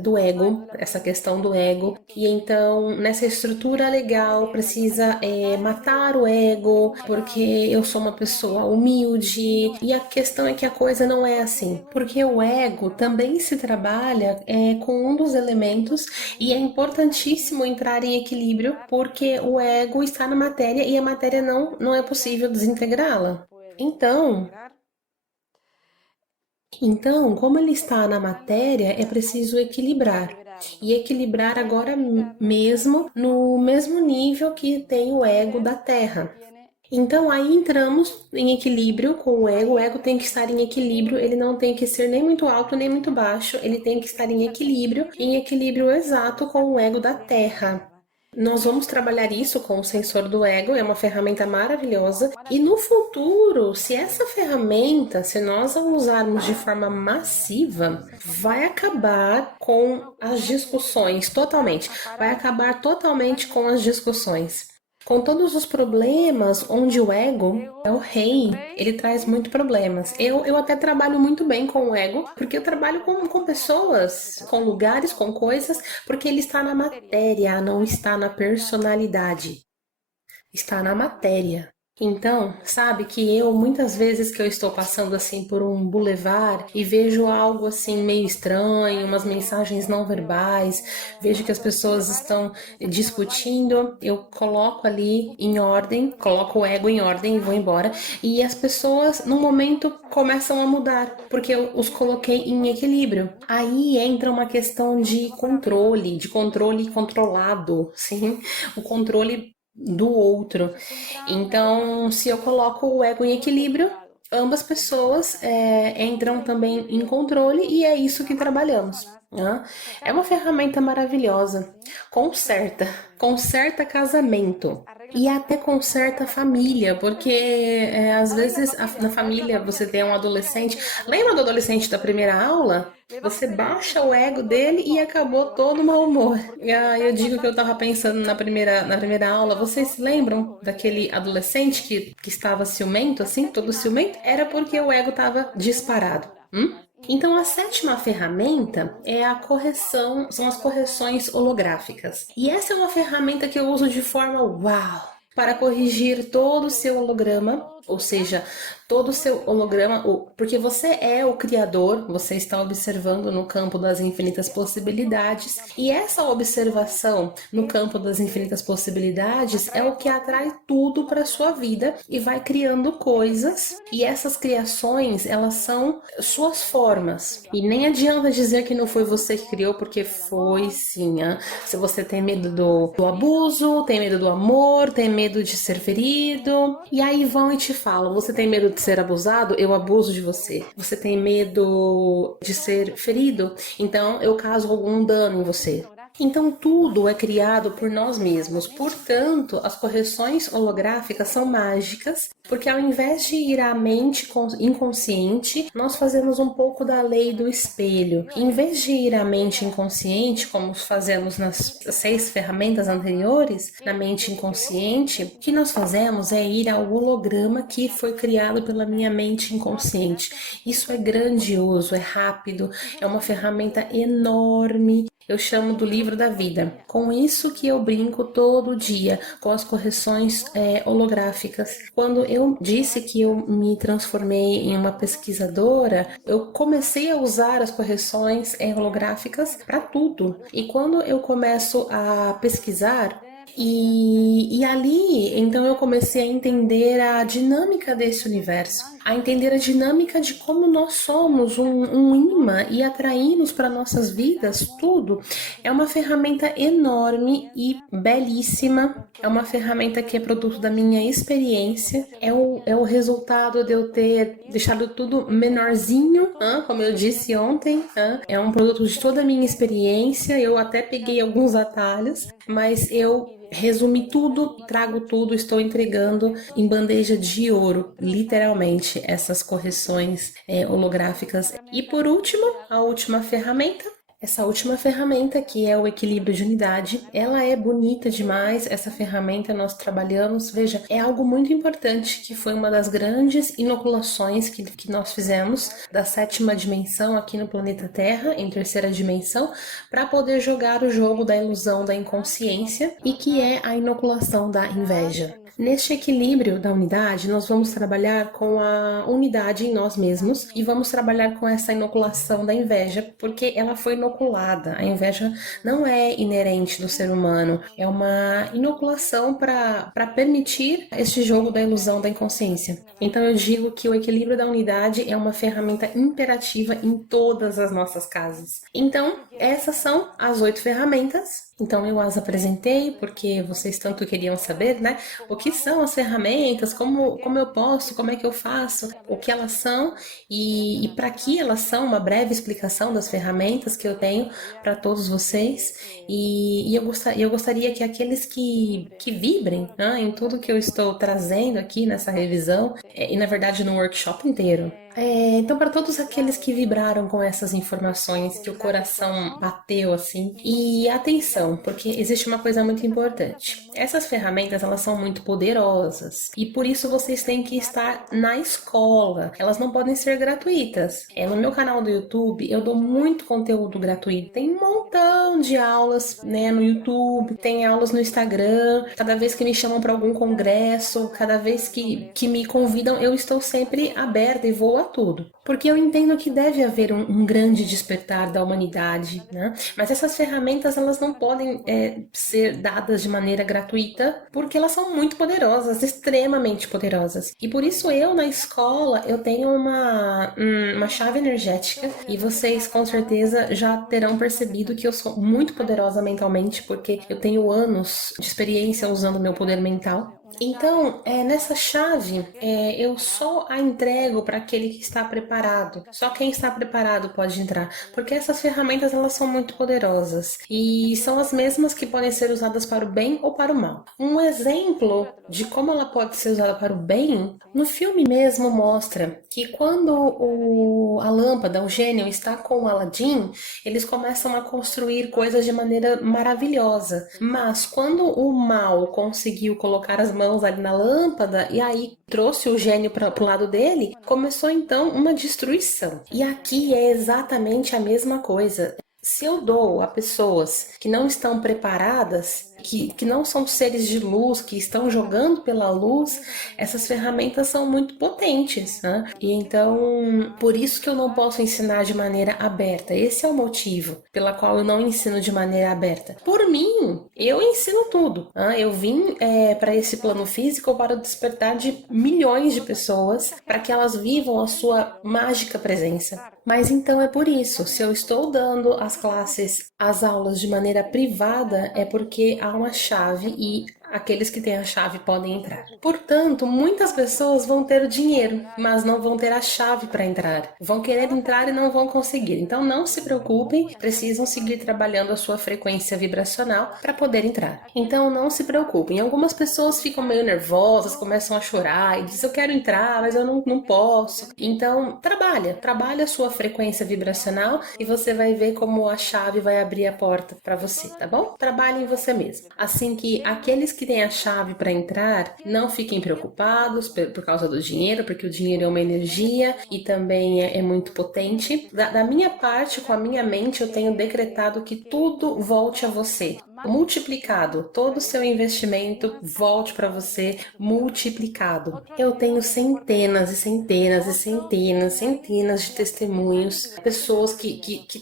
do ego, essa questão do ego, e então nessa estrutura legal precisa matar o ego, porque eu sou uma pessoa humilde, e a questão é que a coisa não é assim, porque o ego também se trabalha com um dos elementos, e é importantíssimo entrar em equilíbrio, porque o ego está na matéria e a matéria não é possível desintegrá-la. Então, como ele está na matéria, é preciso equilibrar. E equilibrar agora mesmo no mesmo nível que tem o ego da Terra. Então aí entramos em equilíbrio com o ego tem que estar em equilíbrio, ele não tem que ser nem muito alto nem muito baixo, ele tem que estar em equilíbrio exato com o ego da Terra. Nós vamos trabalhar isso com o sensor do ego, é uma ferramenta maravilhosa. E no futuro, se essa ferramenta, se nós a usarmos de forma massiva, vai acabar com as discussões totalmente. Vai acabar totalmente com as discussões. Com todos os problemas, onde o ego é o rei, ele traz muitos problemas. Eu até trabalho muito bem com o ego, porque eu trabalho com pessoas, com lugares, com coisas, porque ele está na matéria, não está na personalidade. Está na matéria. Então, sabe que eu, muitas vezes que eu estou passando assim por um bulevar e vejo algo assim meio estranho, umas mensagens não verbais, vejo que as pessoas estão discutindo, eu coloco ali em ordem, coloco o ego em ordem e vou embora. E as pessoas, no momento, começam a mudar, porque eu os coloquei em equilíbrio. Aí entra uma questão de controle controlado, sim, o controle do outro. Então, se eu coloco o ego em equilíbrio, ambas pessoas entram também em controle e é isso que trabalhamos. Né? É uma ferramenta maravilhosa. Conserta casamento. E até conserta família, porque às vezes na família você tem um adolescente. Lembra do adolescente da primeira aula? Você baixa o ego dele e acabou todo o mau humor. Eu digo que eu tava pensando na primeira aula. Vocês se lembram daquele adolescente que estava ciumento, assim, todo ciumento? Era porque o ego tava disparado. Então, a sétima ferramenta é a correção, são as correções holográficas. E essa é uma ferramenta que eu uso de forma uau, para corrigir todo o seu holograma, ou seja, todo o seu holograma, porque você é o criador, você está observando no campo das infinitas possibilidades, e essa observação no campo das infinitas possibilidades é o que atrai tudo para sua vida e vai criando coisas, e essas criações, elas são suas formas. E nem adianta dizer que não foi você que criou, porque foi sim. Se você tem medo do abuso, tem medo do amor, tem medo de ser ferido, e aí vão e te falam, você tem medo de ser abusado? Eu abuso de você. Você tem medo de ser ferido? Então eu causo algum dano em você. Então tudo é criado por nós mesmos. Portanto, as correções holográficas são mágicas, porque ao invés de ir à mente inconsciente, nós fazemos um pouco da lei do espelho. Em vez de ir à mente inconsciente, como fazemos nas 6 ferramentas anteriores, na mente inconsciente, o que nós fazemos é ir ao holograma que foi criado pela minha mente inconsciente. Isso é grandioso, é rápido, é uma ferramenta enorme. Eu chamo do livro da vida. Com isso que eu brinco todo dia, com as correções holográficas. Quando eu disse que eu me transformei em uma pesquisadora, eu comecei a usar as correções holográficas para tudo. E quando eu começo a pesquisar, e ali, então eu comecei a entender a dinâmica desse universo, a entender a dinâmica de como nós somos um imã e atraímos para nossas vidas tudo. É uma ferramenta enorme e belíssima. É uma ferramenta que é produto da minha experiência. É o resultado de eu ter deixado tudo menorzinho, como eu disse ontem. É um produto de toda a minha experiência. Eu até peguei alguns atalhos, mas eu resumi tudo, trago tudo, estou entregando em bandeja de ouro, literalmente, essas correções holográficas. E por último, a última ferramenta Essa última ferramenta, que é o equilíbrio de unidade, ela é bonita demais. Essa ferramenta nós trabalhamos, veja, é algo muito importante, que foi uma das grandes inoculações que nós fizemos da sétima dimensão aqui no planeta Terra, em terceira dimensão, para poder jogar o jogo da ilusão da inconsciência e que é a inoculação da inveja. Neste equilíbrio da unidade, nós vamos trabalhar com a unidade em nós mesmos e vamos trabalhar com essa inoculação da inveja, porque ela foi inoculada. A inveja não é inerente do ser humano, é uma inoculação para permitir este jogo da ilusão da inconsciência. Então eu digo que o equilíbrio da unidade é uma ferramenta imperativa em todas as nossas casas. Então, essas são as 8 ferramentas. Então eu as apresentei porque vocês tanto queriam saber, né? O que são as ferramentas, como eu posso, como é que eu faço, o que elas são e para que elas são, uma breve explicação das ferramentas que eu tenho para todos vocês. E eu gostaria que aqueles que vibrem, né, em tudo que eu estou trazendo aqui nessa revisão, e na verdade no workshop inteiro. Então, para todos aqueles que vibraram com essas informações, que o coração bateu assim, e atenção, porque existe uma coisa muito importante. Essas ferramentas, elas são muito poderosas e por isso vocês têm que estar na escola. Elas não podem ser gratuitas. No meu canal do YouTube, eu dou muito conteúdo gratuito. Tem um montão de aulas, né, no YouTube, tem aulas no Instagram. Cada vez que me chamam para algum congresso, cada vez que me convidam, eu estou sempre aberta e vou a tudo. Porque eu entendo que deve haver um grande despertar da humanidade, né? Mas essas ferramentas, elas não podem ser dadas de maneira gratuita, porque elas são muito poderosas, extremamente poderosas. E por isso eu, na escola, eu tenho uma chave energética e vocês, com certeza, já terão percebido que eu sou muito poderosa mentalmente, porque eu tenho anos de experiência usando meu poder mental. Então, nessa chave, eu só a entrego para aquele que está preparado. Só quem está preparado pode entrar, porque essas ferramentas, elas são muito poderosas e são as mesmas que podem ser usadas para o bem ou para o mal. Um exemplo de como ela pode ser usada para o bem, no filme mesmo mostra que quando a lâmpada, o gênio, está com o Aladim, eles começam a construir coisas de maneira maravilhosa. Mas quando o mal conseguiu colocar as mãos ali na lâmpada e aí trouxe o gênio para o lado dele, começou então uma destruição. E aqui é exatamente a mesma coisa. Se eu dou a pessoas que não estão preparadas, que não são seres de luz, que estão jogando pela luz, essas ferramentas são muito potentes, né? E então, por isso que eu não posso ensinar de maneira aberta. Esse é o motivo pela qual eu não ensino de maneira aberta. Por mim, eu ensino tudo. Né? Eu vim para esse plano físico para o despertar de milhões de pessoas, para que elas vivam a sua mágica presença. Mas então é por isso, se eu estou dando as classes, as aulas de maneira privada, é porque há uma chave e aqueles que têm a chave podem entrar. Portanto, muitas pessoas vão ter o dinheiro, mas não vão ter a chave para entrar. Vão querer entrar e não vão conseguir. Então não se preocupem, precisam seguir trabalhando a sua frequência vibracional para poder entrar. Então não se preocupem. Algumas pessoas ficam meio nervosas, começam a chorar e dizem: eu quero entrar, mas eu não posso. Então trabalha a sua frequência vibracional e você vai ver como a chave vai abrir a porta para você, tá bom? Trabalhe em você mesmo. Assim que aqueles que têm a chave para entrar, não fiquem preocupados por causa do dinheiro, porque o dinheiro é uma energia e também é muito potente. Da minha parte, com a minha mente, eu tenho decretado que tudo volte a você. Multiplicado, todo o seu investimento volte para você multiplicado. Eu tenho centenas e centenas e centenas, centenas de testemunhos, pessoas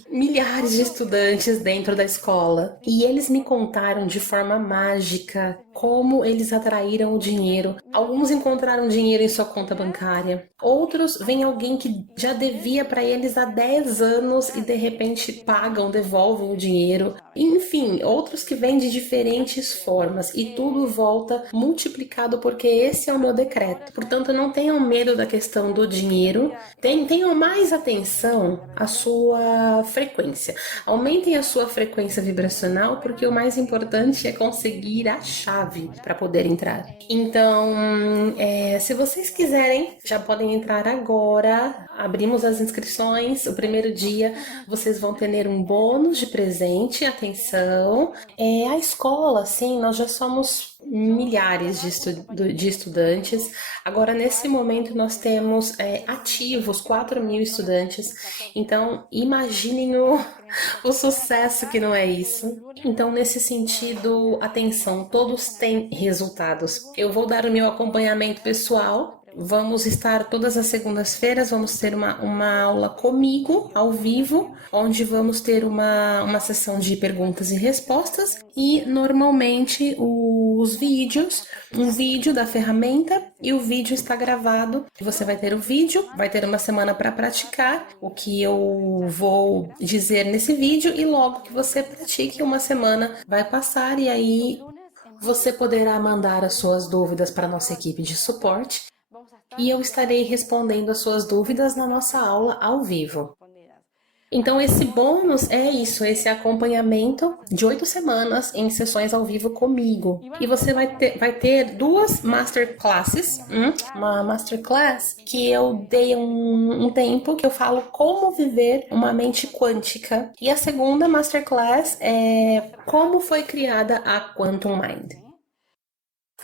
milhares de estudantes dentro da escola, e eles me contaram de forma mágica como eles atraíram o dinheiro. Alguns encontraram dinheiro em sua conta bancária, outros vem alguém que já devia para eles há 10 anos e de repente pagam, devolvem o dinheiro. Enfim, outros que vêm de diferentes formas e tudo volta multiplicado, porque esse é o meu decreto. Portanto, não tenham medo da questão do dinheiro, tenham mais atenção à sua frequência. Aumentem a sua frequência vibracional, porque o mais importante é conseguir a chave. chave para poder entrar. Então, se vocês quiserem, já podem entrar agora. Abrimos as inscrições. O primeiro dia vocês vão ter um bônus de presente. Atenção! A escola, sim, nós já somos milhares de estudantes. Agora, nesse momento, nós temos ativos 4.000 estudantes. Então, imaginem o sucesso que não é isso. Então, nesse sentido, atenção, todos têm resultados. Eu vou dar o meu acompanhamento pessoal. Vamos estar todas as segundas-feiras, vamos ter uma aula comigo, ao vivo, onde vamos ter uma sessão de perguntas e respostas e normalmente os vídeos, um vídeo da ferramenta e o vídeo está gravado. Você vai ter o vídeo, vai ter uma semana para praticar o que eu vou dizer nesse vídeo e logo que você pratique, uma semana vai passar e aí você poderá mandar as suas dúvidas para a nossa equipe de suporte. E eu estarei respondendo as suas dúvidas na nossa aula ao vivo. Então, esse bônus é isso, esse acompanhamento de 8 semanas em sessões ao vivo comigo. E você vai ter 2 masterclasses, uma masterclass que eu dei um tempo que eu falo como viver uma mente quântica. E a segunda masterclass é como foi criada a Quantum Mind.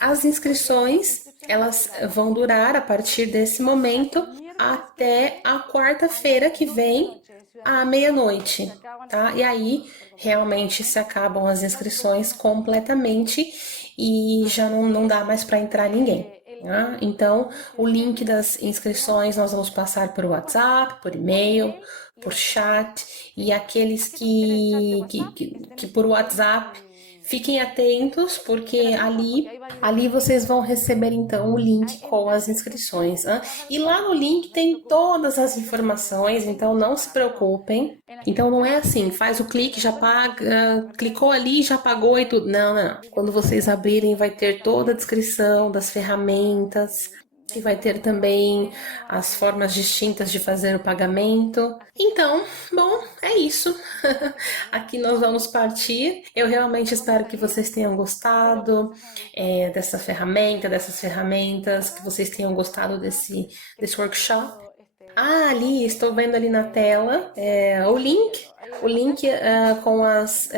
As inscrições, elas vão durar a partir desse momento até a quarta-feira que vem, à meia-noite, tá? E aí, realmente, se acabam as inscrições completamente e já não dá mais para entrar ninguém. Tá? Então, o link das inscrições nós vamos passar por WhatsApp, por e-mail, por chat, e aqueles que por WhatsApp, fiquem atentos, porque ali vocês vão receber então o link com as inscrições. E lá no link tem todas as informações, então não se preocupem. Então não é assim, faz o clique, já paga, clicou ali, já pagou e tudo. Não. Quando vocês abrirem, vai ter toda a descrição das ferramentas. E vai ter também as formas distintas de fazer o pagamento. Então, bom, é isso. Aqui nós vamos partir. Eu realmente espero que vocês tenham gostado dessas ferramentas, que vocês tenham gostado desse workshop. Ali, estou vendo ali na tela o link com as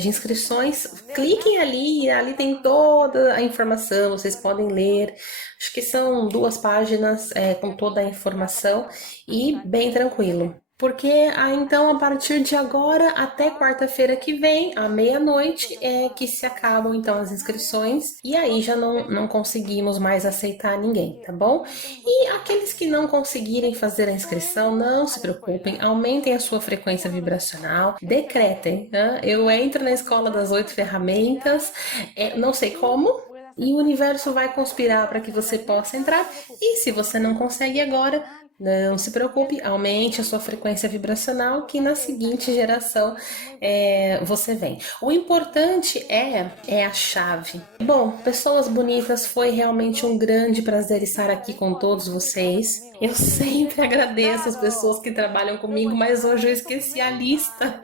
de inscrições. Cliquem ali, ali tem toda a informação, vocês podem ler. Acho que são 2 páginas com toda a informação e bem tranquilo. Porque então a partir de agora até quarta-feira que vem, à meia-noite, é que se acabam então as inscrições e aí já não conseguimos mais aceitar ninguém, tá bom? E aqueles que não conseguirem fazer a inscrição, não se preocupem, aumentem a sua frequência vibracional, decretem. Eu entro na escola das 8 ferramentas, não sei como, e o universo vai conspirar para que você possa entrar. E se você não consegue agora, não se preocupe, aumente a sua frequência vibracional que na seguinte geração você vem. O importante é a chave. Bom, pessoas bonitas, foi realmente um grande prazer estar aqui com todos vocês. Eu sempre agradeço as pessoas que trabalham comigo, mas hoje eu esqueci a lista.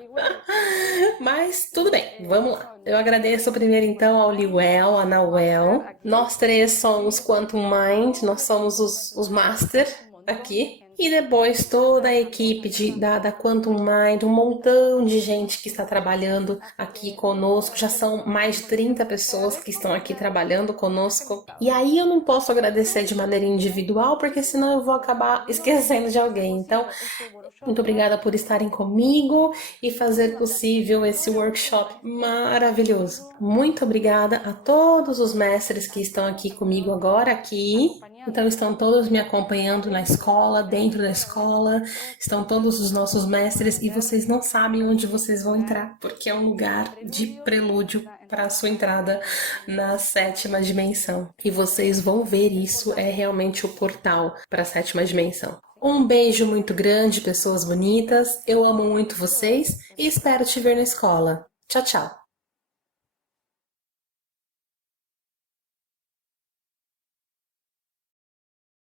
Mas tudo bem, vamos lá. Eu agradeço primeiro então ao Liwell, a Nawel. Nós 3 somos Quantum Mind, nós somos os Master aqui. E depois toda a equipe da Quantum Mind, um montão de gente que está trabalhando aqui conosco. Já são mais de 30 pessoas que estão aqui trabalhando conosco. E aí eu não posso agradecer de maneira individual, porque senão eu vou acabar esquecendo de alguém. Então, muito obrigada por estarem comigo e fazer possível esse workshop maravilhoso. Muito obrigada a todos os mestres que estão aqui comigo agora, aqui. Então estão todos me acompanhando na escola, dentro da escola, estão todos os nossos mestres e vocês não sabem onde vocês vão entrar, porque é um lugar de prelúdio para a sua entrada na 7ª dimensão. E vocês vão ver isso, é realmente o portal para a 7ª dimensão. Um beijo muito grande, pessoas bonitas, eu amo muito vocês e espero te ver na escola. Tchau, tchau!